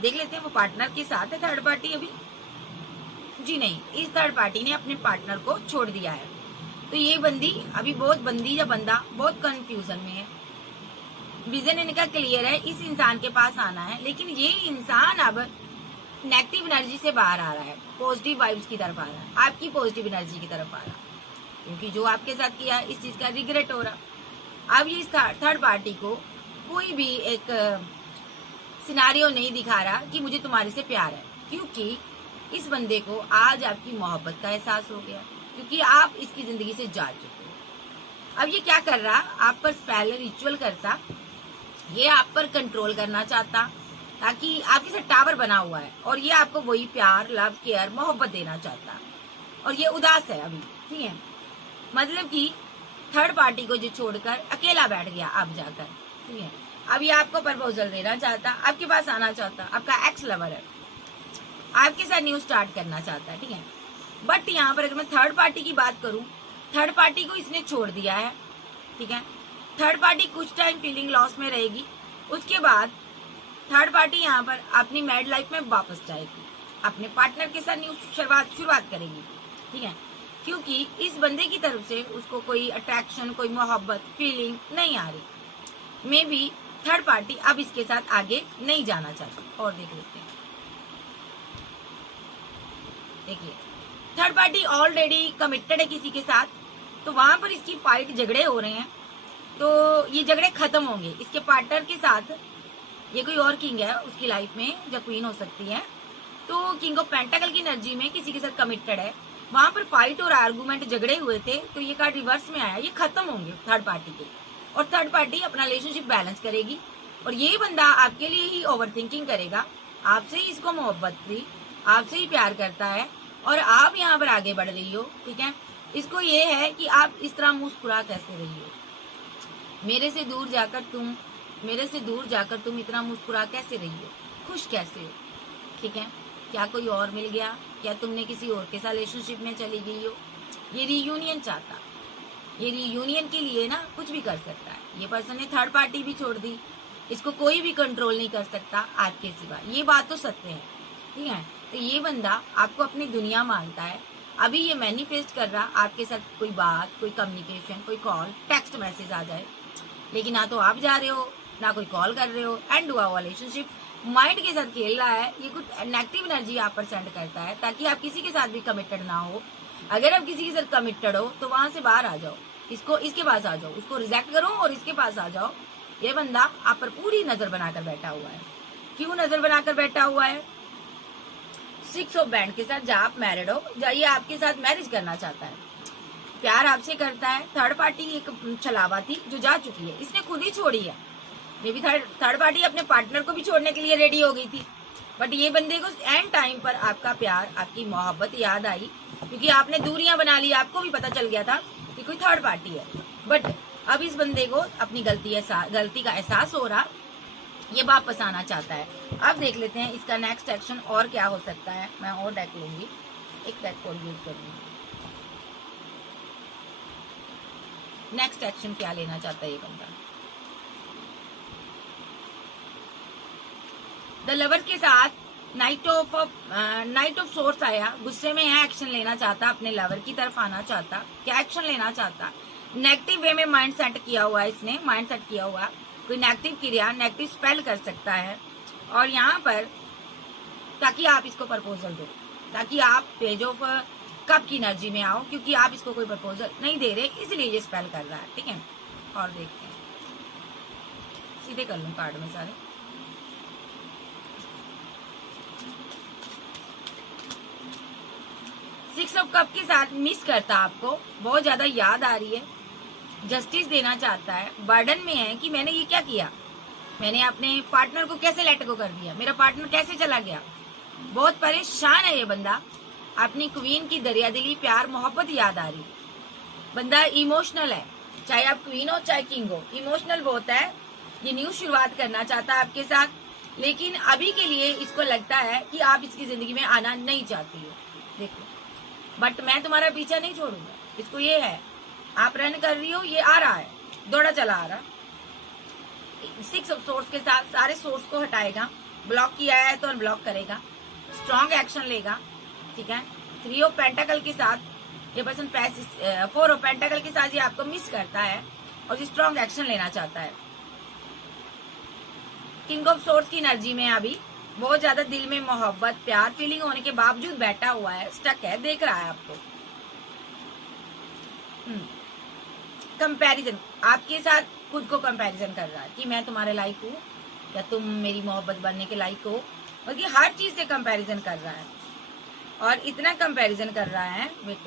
देख लेते हैं वो पार्टनर के साथ है थर्ड पार्टी अभी, जी नहीं, इस थर्ड पार्टी ने अपने पार्टनर को छोड़ दिया है। तो ये बंदी अभी बंदी या बंदा बहुत कंफ्यूजन में है। विजन इनका क्लियर है, इस इंसान के पास आना है, लेकिन ये इंसान अब नेगेटिव एनर्जी से बाहर आ रहा है, पॉजिटिव वाइब्स की तरफ आ रहा है, आपकी पॉजिटिव एनर्जी की तरफ आ रहा है, क्योंकि जो आपके साथ किया इस चीज का रिग्रेट हो रहा। अब ये थर्ड पार्टी को कोई भी एक सिनारियो नहीं दिखा रहा कि मुझे तुम्हारे से प्यार है, क्योंकि इस बंदे को आज आपकी मोहब्बत का एहसास हो गया, क्योंकि आप इसकी जिंदगी से जा चुके हो। अब ये क्या कर रहा, आप पर पहले रिचुअल करता, ये आप पर कंट्रोल करना चाहता, ताकि आपके साथ टावर बना हुआ है और ये आपको वही प्यार, लव, केयर, मोहब्बत देना चाहता, और ये उदास है अभी, ठीक है। मतलब कि थर्ड पार्टी को जो छोड़कर अकेला बैठ गया अब जाकर, ठीक है। अब ये आपको प्रपोजल देना चाहता, आपके पास आना चाहता, आपका एक्स लवर है, आपके साथ न्यू स्टार्ट करना चाहता है, ठीक है। बट यहाँ पर अगर मैं थर्ड पार्टी की बात करूं, थर्ड पार्टी को इसने छोड़ दिया है, ठीक है। थर्ड पार्टी कुछ टाइम फीलिंग लॉस में रहेगी, उसके बाद थर्ड पार्टी यहाँ पर अपनी मैरिड लाइफ में वापस जाएगी, अपने पार्टनर के साथ न्यू शुरुआत करेगी, ठीक है, क्योंकि इस बंदे की तरफ से उसको कोई अट्रैक्शन, कोई मोहब्बत, फीलिंग नहीं आ रही। मे बी थर्ड पार्टी अब इसके साथ आगे नहीं जाना चाहती। और देख लेते हैं, देखिए थर्ड पार्टी ऑलरेडी कमिटेड है किसी के साथ, तो वहां पर इसकी फाइट, झगड़े हो रहे हैं, तो ये झगड़े खत्म होंगे इसके पार्टनर के साथ। ये कोई और किंग है उसकी लाइफ में, जो क्वीन हो सकती है, तो किंग ऑफ पेंटाकल की एनर्जी में किसी के साथ कमिटेड है, वहां पर फाइट और आर्गुमेंट, झगड़े हुए थे, तो ये कार्ड रिवर्स में आया, ये खत्म होंगे थर्ड पार्टी के, और थर्ड पार्टी अपना रिलेशनशिप बैलेंस करेगी, और ये बंदा आपके लिए ही ओवरथिंकिंग करेगा, आपसे ही इसको मोहब्बत थी, आपसे ही प्यार करता है, और आप यहाँ पर आगे बढ़ रही हो, ठीक है। इसको ये है कि आप इस तरह मुस्कुरा कैसे रही हो, मेरे से दूर जाकर तुम इतना मुस्कुरा कैसे रही हो, खुश कैसे हो, ठीक है। क्या कोई और मिल गया, क्या तुमने किसी और के साथ रिलेशनशिप में चली गई हो। ये रीयूनियन चाहता, ये रीयूनियन के लिए ना कुछ भी कर सकता है। ये पर्सन ने थर्ड पार्टी भी छोड़ दी, इसको कोई भी कंट्रोल नहीं कर सकता आपके सिवा, ये बात तो सत्य है, ठीक है। तो ये बंदा आपको अपनी दुनिया मानता है, अभी ये मैनिफेस्ट कर रहा आपके साथ कोई बात, कोई कम्युनिकेशन, कोई कॉल, टेक्स्ट मैसेज आ जाए, लेकिन ना तो आप जा रहे हो, ना कोई कॉल कर रहे हो, एंड हुआ रिलेशनशिप माइंड के साथ खेल रहा है। ये कुछ नेगेटिव एनर्जी आप पर सेंड करता है, ताकि आप किसी के साथ भी कमिटेड ना हो। अगर आप किसी के साथ कमिटेड हो तो वहां से बाहर आ जाओ, इसके पास आ जाओ, उसको रिजेक्ट करो और इसके पास आ जाओ। ये बंदा आप पर पूरी नजर बनाकर बैठा हुआ है। क्यों नजर बनाकर बैठा हुआ है? 6 ऑफ बैंड के साथ, जब आप मैरिड हो, ये आपके साथ मैरिज करना चाहता है, प्यार आपसे करता है। थर्ड पार्टी एक छलावा थी जो जा चुकी है, इसने खुद ही छोड़ी है, मे भी थर्ड पार्टी अपने पार्टनर को भी छोड़ने के लिए रेडी हो गई थी, बट ये बंदे को एंड टाइम पर आपका प्यार, आपकी मोहब्बत याद आई, क्योंकि आपने दूरियां बना ली, आपको भी पता चल गया था कि कोई थर्ड पार्टी है। बट अब इस बंदे को अपनी गलती का एहसास हो रहा, ये वापस आना चाहता है। अब देख लेते हैं इसका नेक्स्ट एक्शन और क्या हो सकता है। मैं और डेक लूंगी, एक डेक और यूज करूंगी। नेक्स्ट एक्शन क्या लेना चाहता है ये बंदा। द लवर के साथ नाइट ऑफ सोर्स आया, गुस्से में है, एक्शन लेना चाहता, अपने लवर की तरफ आना चाहता। क्या एक्शन लेना चाहता? नेगेटिव वे में माइंड सेट किया हुआ है इसने, माइंड सेट किया हुआ, कोई नेगेटिव क्रिया, नेगेटिव स्पेल कर सकता है। और यहाँ पर ताकि आप इसको प्रपोजल दो, ताकि आप पेज ऑफ कप की एनर्जी में आओ, क्योंकि आप इसको कोई प्रपोजल नहीं दे रहे, इसलिए ये स्पेल कर रहा है। ठीक है, और देखते हैं, सीधे कर लूं कार्ड में सारे। सिक्स ऑफ कप के साथ मिस करता, आपको बहुत ज्यादा याद आ रही है, जस्टिस देना चाहता है, बर्डन में है कि मैंने ये क्या किया, मैंने अपने पार्टनर को कैसे लेट गो कर दिया, मेरा पार्टनर कैसे चला गया। बहुत परेशान है ये बंदा, अपनी क्वीन की दरियादिली, प्यार, मोहब्बत याद आ रही। बंदा इमोशनल है, चाहे आप क्वीन हो चाहे किंग हो, इमोशनल बहुत है। ये न्यू शुरुआत करना चाहता है आपके साथ, लेकिन अभी के लिए इसको लगता है कि आप इसकी जिंदगी में आना नहीं चाहती हो। देखो, बट मैं तुम्हारा पीछा नहीं छोड़ूंगा, इसको ये है, आप रन कर रही हो, ये आ रहा है, दौड़ा चला आ रहा। सिक्स ऑफ सोर्स के साथ सारे सोर्स को हटाएगा, ब्लॉक किया है तो अनब्लॉक करेगा, स्ट्रॉन्ग एक्शन लेगा। ठीक है, थ्री ऑफ पेंटाकल के साथ ये पर्सन फोर ऑफ पेंटाकल के साथ ये आपको मिस करता है और ये स्ट्रॉन्ग एक्शन लेना चाहता है। किंग ऑफ सोर्स की एनर्जी में अभी बहुत ज्यादा दिल में मोहब्बत, प्यार, फीलिंग होने के बावजूद बैठा हुआ है, स्टक है, देख रहा है आपको। कंपैरिजन, आपके साथ खुद को कंपैरिजन कर रहा है कि मैं तुम्हारे लायक हूँ या तुम मेरी मोहब्बत बनने के लायक हो, बल्कि हर चीज से कंपैरिजन कर रहा है। और इतना कंपैरिजन कर रहा है, वेट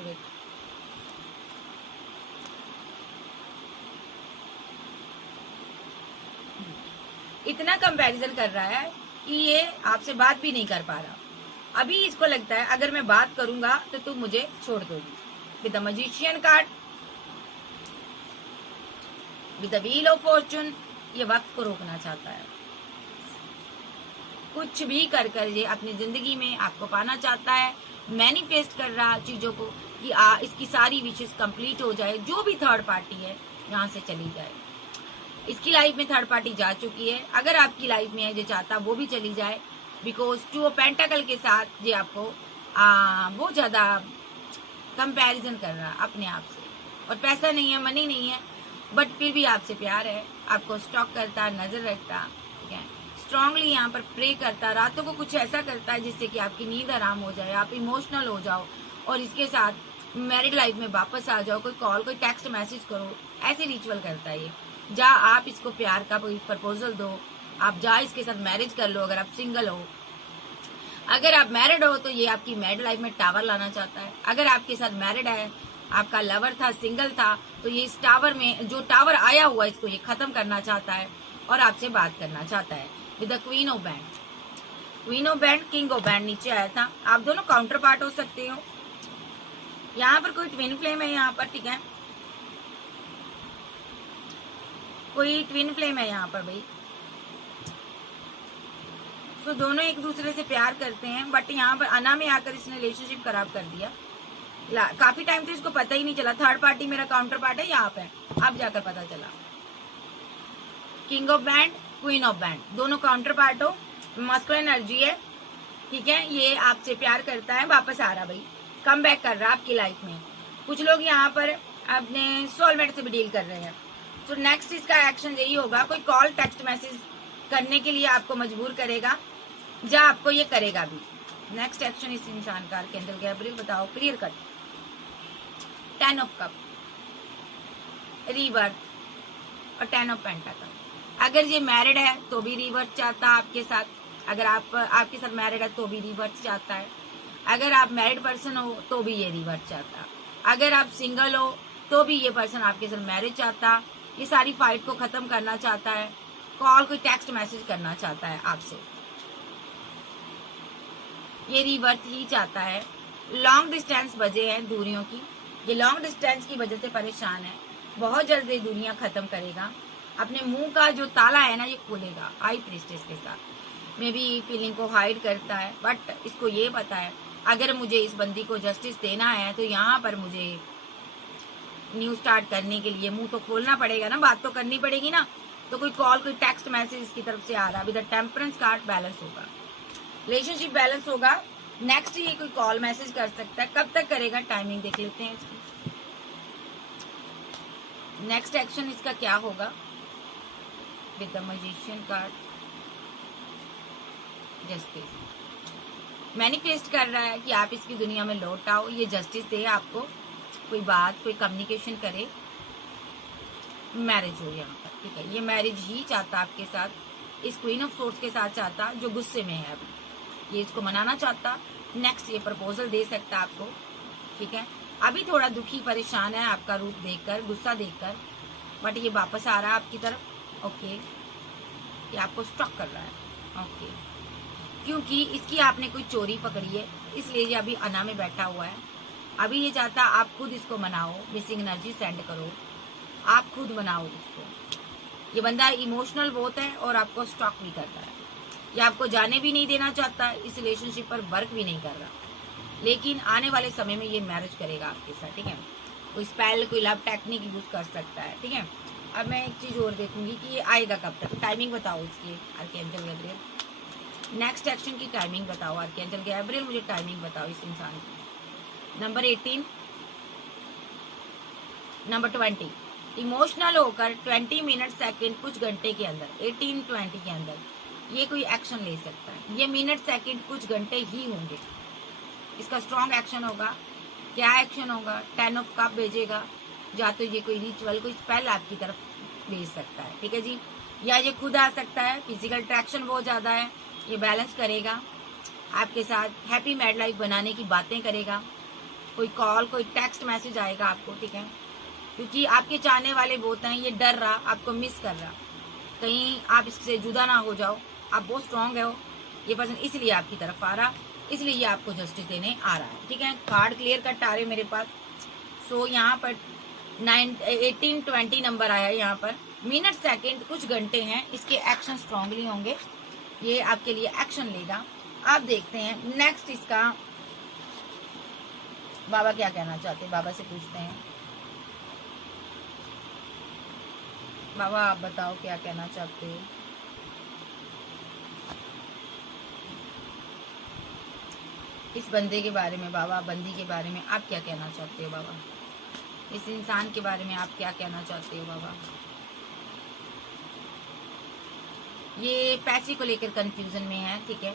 इतना कंपैरिजन कर रहा है कि ये आपसे बात भी नहीं कर पा रहा। अभी इसको लगता है अगर मैं बात करूंगा तो तुम मुझे छोड़ दोगी। With the magician card, with the wheel of Fortune, ये वक्त को रोकना चाहता है। कुछ भी कर कर ये अपनी जिंदगी में आपको पाना चाहता है, मैनिफेस्ट कर रहा चीजों को कि इसकी सारी विशेष कंप्लीट हो जाए, जो भी थर्ड पार्टी है यहाँ से चली जाए। इसकी लाइफ में थर्ड पार्टी जा चुकी है, अगर आपकी लाइफ में है जो चाहता वो भी चली जाए, बिकॉज टू ऑफ पेंटाकल के साथ ये आपको बहुत ज्यादा कंपैरिजन कर रहा है अपने आप से। और पैसा नहीं है, मनी नहीं है, बट फिर भी आपसे प्यार है, आपको स्टॉक करता, नजर रखता, ठीक है, स्ट्रांगली यहाँ पर प्रे करता, रातों को कुछ ऐसा करता है जिससे कि आपकी नींद आराम हो जाए, आप इमोशनल हो जाओ और इसके साथ मैरिड लाइफ में वापस आ जाओ। कोई कॉल, कोई टेक्स्ट मैसेज करो, ऐसे रिचुअल करता है ये। जा आप इसको प्यार का कोई प्रपोजल दो, आप जा इसके साथ मैरिज कर लो अगर आप सिंगल हो। अगर आप मैरिड हो तो ये आपकी मैरिड लाइफ में टावर लाना चाहता है। अगर आपके साथ मैरिड है, आपका लवर था, सिंगल था, तो ये इस टावर में जो टावर आया हुआ है इसको ये खत्म करना चाहता है और आपसे बात करना चाहता है। With the queen of band, queen of band, king of band नीचे आया था। आप दोनों काउंटर पार्ट हो सकते हो। यहाँ पर कोई ट्विन फ्लेम है यहाँ पर, ठीक है, कोई ट्विन फ्लेम है यहाँ पर भाई। तो दोनों एक दूसरे से प्यार करते हैं, बट यहाँ पर अना में आकर इसने रिलेशनशिप खराब कर दिया। काफी टाइम तो इसको पता ही नहीं चला थर्ड पार्टी मेरा काउंटर पार्ट है यहाँ पे, अब जाकर पता चला। King of band, queen of band, दोनों काउंटर पार्ट हो, मस्कुलिन एनर्जी है, ठीक है, ये आपसे प्यार करता है, वापस आ रहा भाई, कम बैक कर रहा आपकी लाइफ में। कुछ लोग यहाँ पर अपने सोलमेट से भी डील कर रहे हैं। तो नेक्स्ट इसका एक्शन यही होगा, कोई कॉल, टेक्स्ट मैसेज करने के लिए आपको मजबूर करेगा, या आपको ये करेगा भी। नेक्स्ट एक्शन इस इंसान का, आर्कएंजल गैब्रियल बताओ, clear cut. 10 of cup, reverse और 10 ऑफ पेंटाकल। अगर ये मैरिड है तो भी रिवर्स चाहता है आपके साथ, अगर आप आपके साथ मैरिड है तो भी रिवर्स चाहता है, अगर आप मैरिड पर्सन हो तो भी ये रिवर्स चाहता, अगर आप सिंगल हो तो भी ये पर्सन आपके साथ मैरिज चाहता। ये सारी फाइट को खत्म करना चाहता है, कॉल, कोई टेक्स्ट मैसेज करना चाहता है आपसे, ये रिवर्थ ही चाहता है। लॉन्ग डिस्टेंस वजह है दूरियों की, ये लॉन्ग डिस्टेंस की वजह से परेशान है, बहुत जल्दी दूरियां खत्म करेगा, अपने मुंह का जो ताला है ना ये खोलेगा हाई प्रीस्टेस के साथ। मे भी फीलिंग को हाइड करता है, बट इसको ये पता है अगर मुझे इस बंदी को जस्टिस देना है तो यहाँ पर मुझे न्यू स्टार्ट करने के लिए मुंह तो खोलना पड़ेगा ना, बात तो करनी पड़ेगी ना। तो कोई कॉल, कोई टेक्स्ट मैसेज इसकी तरफ से आ रहा है। विद टेम्परेंस कार्ड बैलेंस होगा, रिलेशनशिप बैलेंस होगा। नेक्स्ट ये कोई कॉल मैसेज कर सकता है, कब तक करेगा टाइमिंग देख लेते हैं इसकी। नेक्स्ट एक्शन इसका क्या होगा with the magician card, justice. Manifest कर रहा है कि आप इसकी दुनिया में लौट आओ, ये जस्टिस दे आपको, कोई बात, कोई कम्युनिकेशन करे, मैरिज हो यहाँ पर, ठीक है। ये मैरिज ही चाहता आपके साथ, इस क्वीन ऑफ सोर्स के साथ चाहता, जो गुस्से में है अभी, ये इसको मनाना चाहता। नेक्स्ट ये प्रपोजल दे सकता आपको, ठीक है। अभी थोड़ा दुखी परेशान है आपका रूप देखकर, गुस्सा देखकर, बट ये वापस आ रहा है आपकी तरफ, ओके। ये आपको स्टॉक कर रहा है, ओके, क्योंकि इसकी आपने कोई चोरी पकड़ी है, इसलिए ये अभी अना में बैठा हुआ है। अभी ये चाहता आप खुद इसको मनाओ, मिसिंग एनर्जी सेंड करो, आप खुद मनाओ इसको। ये बंदा इमोशनल बहुत है और आपको स्टॉक भी करता है, ये आपको जाने भी नहीं देना चाहता, इस रिलेशनशिप पर वर्क भी नहीं कर रहा, लेकिन आने वाले समय में ये मैरिज करेगा आपके साथ, ठीक है। कोई स्पेल, कोई लव टेक्निक यूज कर सकता है, ठीक है। अब मैं एक चीज और देखूंगी कि ये आएगा कब तक, टाइमिंग बताओ इसकी आर्कएंजल गैब्रियल। नेक्स्ट एक्शन की टाइमिंग बताओ आर्कएंजल गैब्रियल, मुझे टाइमिंग बताओ इस इंसान की। नंबर 18, नंबर 20, इमोशनल होकर 20 मिनट सेकंड कुछ घंटे के अंदर, 18-20 के अंदर ये कोई एक्शन ले सकता है। ये मिनट सेकंड कुछ घंटे ही होंगे, इसका स्ट्रॉन्ग एक्शन होगा। क्या एक्शन होगा? 10 ऑफ कप भेजेगा, या तो ये कोई रिचुअल, कोई स्पेल आपकी तरफ भेज सकता है, ठीक है जी। या ये खुद आ सकता है, फिजिकल अट्रैक्शन बहुत ज्यादा है, ये बैलेंस करेगा आपके साथ, हैप्पी मैड लाइफ बनाने की बातें करेगा। कोई कॉल, कोई टेक्स्ट मैसेज आएगा आपको, ठीक है, क्योंकि आपके चाहने वाले बहुत हैं, ये डर रहा, आपको मिस कर रहा, कहीं आप इससे जुदा ना हो जाओ, आप बहुत स्ट्रांग हो, ये पर्सन इसलिए आपकी तरफ आ रहा, इसलिए ये आपको जस्टिस देने आ रहा है, ठीक है। कार्ड क्लियर कट आ रहे मेरे पास। सो यहाँ पर 18-20 नंबर आया है, यहाँ पर मिनट सेकंड कुछ घंटे हैं, इसके एक्शन स्ट्रांगली होंगे, ये आपके लिए एक्शन लेगा। आप देखते हैं नेक्स्ट इसका बाबा क्या कहना चाहते हैं, बाबा से पूछते हैं। बाबा आप बताओ क्या कहना चाहते हो। इस बंदे के बारे में बाबा, बंदी के बारे में आप क्या कहना चाहते हो बाबा, इस इंसान के बारे में आप क्या कहना चाहते हो बाबा। ये पैसे को लेकर कंफ्यूजन में है, ठीक है।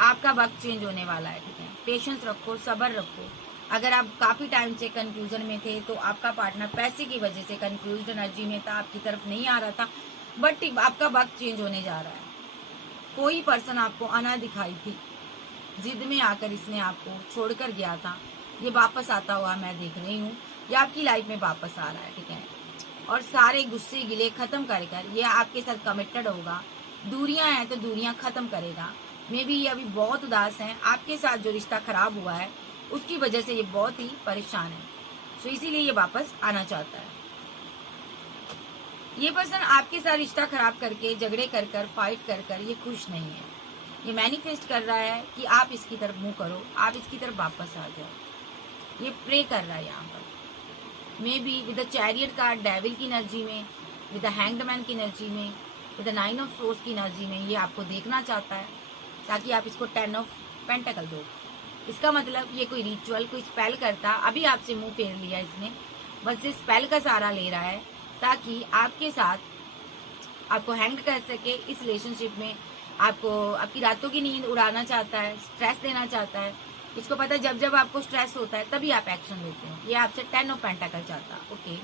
आपका वक्त चेंज होने वाला है, ठीक है। पेशेंस रखो, सब्र रखो। अगर आप काफी टाइम से कंफ्यूजन में थे तो आपका पार्टनर पैसे की वजह से कंफ्यूज्ड एनर्जी में था, आपकी तरफ नहीं आ रहा था, बट आपका वक्त चेंज होने जा रहा है। कोई पर्सन आपको अना दिखाई थी, जिद में आकर इसने आपको छोड़कर गया था, ये वापस आता हुआ मैं देख रही हूँ, ये आपकी लाइफ में वापस आ रहा है, ठीक है। और सारे गुस्से गिले खत्म कर ये आपके साथ कमिटेड होगा। दूरियां हैं तो दूरियां खत्म करेगा। मे भी ये अभी बहुत उदास हैं, आपके साथ जो रिश्ता खराब हुआ है उसकी वजह से ये बहुत ही परेशान है, तो इसीलिए ये वापस आना चाहता है। ये पर्सन आपके साथ रिश्ता खराब करके, झगड़े कर कर, फाइट कर कर ये खुश नहीं है। ये मैनिफेस्ट कर रहा है कि आप इसकी तरफ मुंह करो, आप इसकी तरफ वापस आ जाओ। ये प्रे कर रहा है यहाँ पर। May be with the chariot card devil की एनर्जी में, विद द हैंग्ड मैन की एनर्जी में, विद द 9 ऑफ सोर्स की एनर्जी में ये आपको देखना चाहता है, ताकि आप इसको 10 ऑफ पेंटाकल दो। इसका मतलब ये कोई रिचुअल, कोई स्पेल करता, अभी आपसे मुंह फेर लिया इसने, बस ये स्पेल का सहारा ले रहा है ताकि आपके साथ आपको हैंग कर सके। इस रिलेशनशिप में आपको, आपकी रातों की नींद उड़ाना चाहता है, स्ट्रेस देना चाहता है। इसको पता है जब जब आपको स्ट्रेस होता है तभी आप एक्शन लेते हो। ये आपसे 10 ऑफ पेंटाकल चाहता, ओके।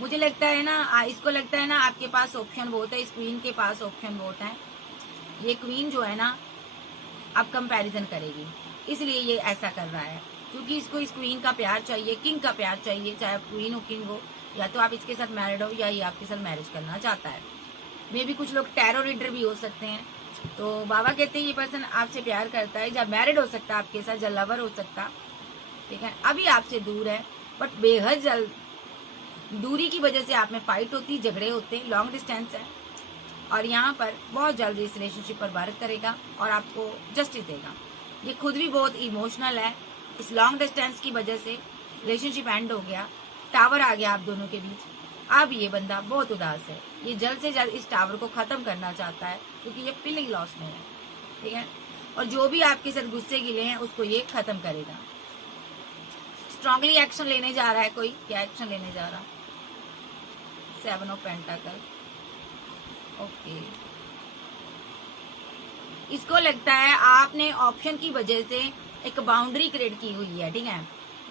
मुझे लगता है ना, इसको लगता है ना आपके पास ऑप्शन बहुत है, इस क्वीन के पास ऑप्शन बहुत है। ये क्वीन जो है ना अब कंपैरिजन करेगी, इसलिए ये ऐसा कर रहा है। क्योंकि इसको इस क्वीन का प्यार चाहिए, किंग का प्यार चाहिए, चाहे आप क्वीन हो किंग हो, या तो आप इसके साथ मैरिड हो या ये आपके साथ मैरिज करना चाहता है। मे भी कुछ लोग टैरो रीडर भी हो सकते हैं। तो बाबा कहते हैं ये पर्सन आपसे प्यार करता है, जब मैरिड हो सकता है आपके साथ, जब लवर हो सकता, ठीक है। अभी आपसे दूर है, बट बेहद जल्द दूरी की वजह से आप में फाइट होती, झगड़े होते हैं, लॉन्ग डिस्टेंस है, और यहाँ पर बहुत जल्द इस रिलेशनशिप पर वर्क करेगा और आपको जस्टिस देगा। ये खुद भी बहुत इमोशनल है। इस लॉन्ग डिस्टेंस की वजह से रिलेशनशिप एंड हो गया, टावर आ गया आप दोनों के बीच। अब ये बंदा बहुत उदास है, ये जल्द से जल्द इस टावर को खत्म करना चाहता है, क्योंकि ये फीलिंग लॉस में है, ठीक है। और जो भी आपके साथ गुस्से गिले हैं उसको ये खत्म करेगा। स्ट्रांगली एक्शन लेने जा रहा है कोई, क्या एक्शन लेने जा रहा? 7 ऑफ पेंटाकल, ओके। इसको लगता है आपने ऑप्शन की वजह से एक बाउंड्री क्रिएट की हुई है, ठीक है।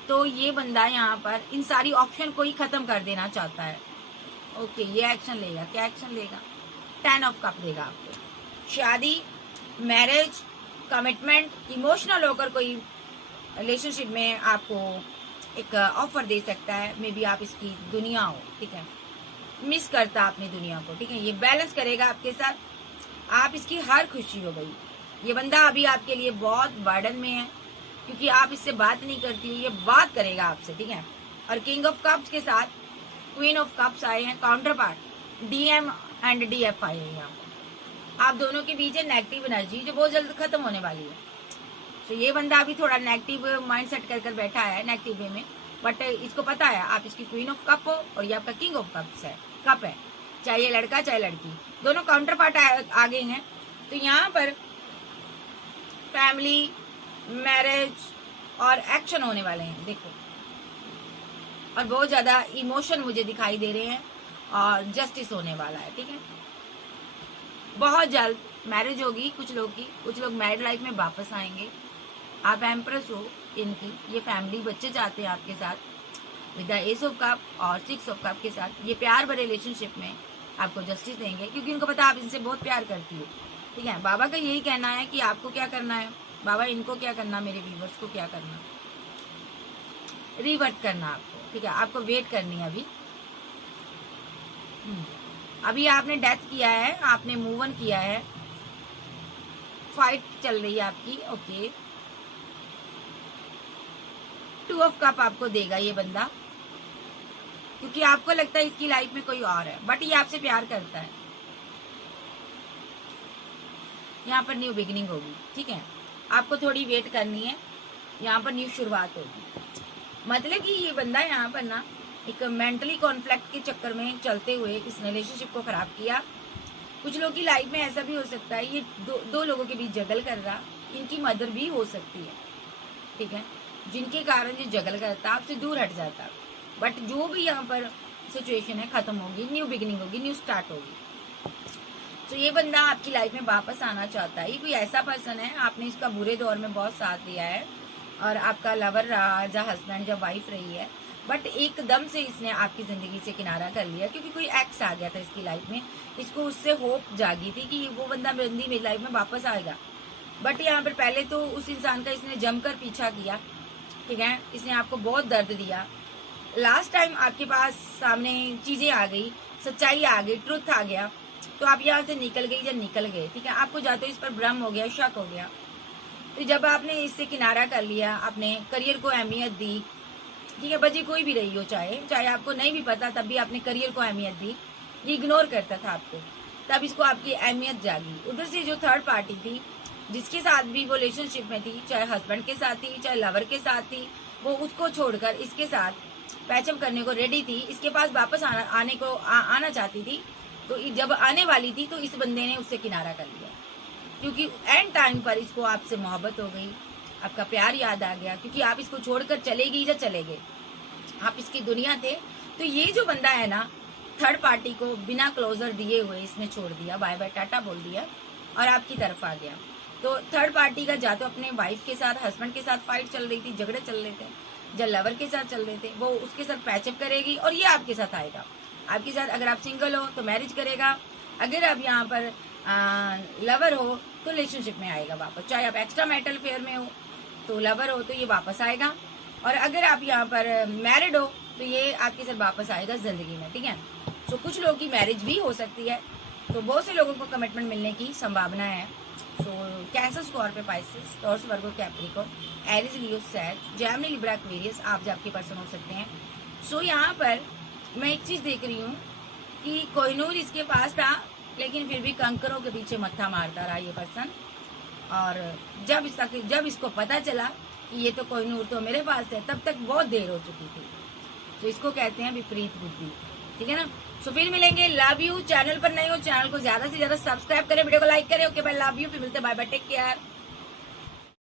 तो ये बंदा यहाँ पर इन सारी ऑप्शन को ही खत्म कर देना चाहता है, ओके। ये एक्शन लेगा, क्या एक्शन लेगा? 10 ऑफ कप देगा आपको। शादी, मैरिज, कमिटमेंट, इमोशनल होकर कोई रिलेशनशिप में आपको एक ऑफर दे सकता है। मे बी आप इसकी दुनिया हो, ठीक है, मिस करता अपनी दुनिया को, ठीक है। ये बैलेंस करेगा आपके साथ, आप इसकी हर खुशी हो गई। ये बंदा अभी आपके लिए बहुत बर्डन में है, क्योंकि आप इससे बात नहीं करती हो, ये बात करेगा आपसे, ठीक है। और किंग ऑफ कप्स के साथ क्वीन ऑफ कप्स आए हैं, counter part DM and DF आए हैं यहाँ पर। आप दोनों के बीच है नेगेटिव एनर्जी जो बहुत जल्द खत्म होने वाली है। तो ये बंदा अभी थोड़ा नेगेटिव माइंड सेट कर बैठा है, नेगेटिव वे में, बट इसको पता है आप इसकी क्वीन ऑफ कप हो और ये आपका किंग ऑफ कप्स है, कप है। चाहे ये लड़का चाहे लड़की, दोनों काउंटर पार्ट आ गए हैं। तो यहाँ पर फैमिली, मैरिज और एक्शन होने वाले हैं, देखो। और बहुत ज्यादा इमोशन मुझे दिखाई दे रहे हैं और जस्टिस होने वाला है, ठीक है। बहुत जल्द मैरिज होगी कुछ लोग की, कुछ लोग मैरिड लाइफ में वापस आएंगे। आप एम्प्रेस हो इनकी, ये फैमिली, बच्चे चाहते हैं आपके साथ with the S of cup और 6 ऑफ कप के साथ। ये प्यार भरे रिलेशनशिप में आपको जस्टिस देंगे, क्योंकि उनको पता आप इनसे बहुत प्यार करती हो, ठीक है। बाबा का यही कहना है कि आपको क्या करना है, बाबा इनको क्या करना, मेरे व्यूवर्स को क्या करना, रिवर्ट करना आपको, ठीक है। आपको वेट करनी है अभी। अभी आपने डेथ किया है, आपने मूव ऑन किया है, फाइट चल रही है आपकी, ओके। 2 ऑफ कप आपको देगा ये बंदा, क्योंकि आपको लगता है इसकी लाइफ में कोई और है, बट ये आपसे प्यार करता है। यहाँ पर न्यू बिगिनिंग होगी, ठीक है। आपको थोड़ी वेट करनी है, यहाँ पर न्यू शुरुआत होगी। मतलब कि ये बंदा यहाँ पर ना एक मेंटली कॉन्फ्लिक्ट के चक्कर में चलते हुए इस रिलेशनशिप को खराब किया। कुछ लोगों की लाइफ में ऐसा भी हो सकता है, ये दो लोगों के बीच जगल कर रहा, इनकी मदर भी हो सकती है, ठीक है, जिनके कारण ये जगल करता, आपसे दूर हट जाता। बट जो भी यहाँ पर सिचुएशन है खत्म होगी, न्यू बिगिनिंग होगी, न्यू स्टार्ट होगी। तो ये बंदा आपकी लाइफ में वापस आना चाहता है। ये कोई ऐसा पर्सन है, आपने इसका बुरे दौर में बहुत साथ दिया है और आपका लवर रहा, या हस्बैंड या वाइफ रही है, बट एकदम से इसने आपकी जिंदगी से किनारा कर लिया, क्योंकि कोई एक्स आ गया था इसकी लाइफ में। इसको उससे होप जागी थी कि वो बंदा मेरी लाइफ में वापस आएगा, बट यहाँ पर पहले तो उस इंसान का इसने जमकर पीछा किया, ठीक है। इसने आपको बहुत दर्द दिया। लास्ट टाइम आपके पास सामने चीजें आ गई, सच्चाई आ गई, ट्रुथ आ गया, तो आप यहाँ से निकल गई या निकल गए, ठीक है। आपको जाते इस पर भ्रम हो गया, शक हो गया। तो जब आपने इससे किनारा कर लिया, आपने करियर को अहमियत दी, ठीक है, वजह कोई भी रही हो, चाहे आपको नहीं भी पता, तब भी आपने करियर को अहमियत दी। ये इग्नोर करता था आपको, तब इसको आपकी अहमियत जागी। उधर से जो थर्ड पार्टी थी, जिसके साथ भी वो रिलेशनशिप में थी, चाहे हस्बैंड के साथ थी, चाहे लवर के साथ थी, वो उसको छोड़कर इसके साथ पैचअप करने को रेडी थी, इसके पास वापस आना चाहती थी। तो जब आने वाली थी तो इस बंदे ने उससे किनारा कर लिया, क्योंकि एंड टाइम पर इसको आपसे मोहब्बत हो गई, आपका प्यार याद आ गया, क्योंकि आप इसको छोड़कर चले गई या चले गए, आप इसकी दुनिया थे। तो ये जो बंदा है ना, थर्ड पार्टी को बिना क्लोजर दिए हुए इसने छोड़ दिया, बाय बाय टाटा बोल दिया और आपकी तरफ आ गया। तो थर्ड पार्टी का जा तो अपने वाइफ के साथ, हस्बैंड के साथ फाइट चल रही थी, झगड़े चल रहे थे, जब लवर के साथ चल रहे थे, वो उसके साथ पैचअप करेगी और ये आपके साथ आएगा। आपके साथ अगर आप सिंगल हो तो मैरिज करेगा, अगर आप यहाँ पर लवर हो तो रिलेशनशिप में आएगा वापस, चाहे आप एक्स्ट्रा मैरिटल अफेयर में हो, तो लवर हो तो ये वापस आएगा, और अगर आप यहाँ पर मैरिड हो तो ये आपके साथ वापस आएगा जिंदगी में, ठीक है। तो कुछ लोगों की मैरिज भी हो सकती है, तो बहुत से लोगों को कमिटमेंट मिलने की संभावना है। सो कैंसर, स्कॉर्पियो, पाइसेस, टॉरस, वर्गो, कैप्रिकॉर्न, एरीज, लियो, सैज, जेमिनी, लिब्रा, एक्वेरियस आप जो आपके पर्सन हो सकते हैं। सो यहाँ पर मैं एक चीज देख रही हूँ कि कोहिनूर इसके पास था, लेकिन फिर भी कंकरों के पीछे मत्था मारता रहा ये पर्सन। और जब इसको पता चला कि ये तो कोहिनूर तो मेरे पास है, तब तक बहुत देर हो चुकी थी। तो इसको कहते हैं विपरीत बुद्धि, ठीक है ना। सो फिर मिलेंगे, लव यू। चैनल पर नए हो, चैनल को ज्यादा से ज्यादा सब्सक्राइब करें, वीडियो को लाइक करें। Okay bye, love you. फिर मिलते हैं, बाय बाय, टेक केयर।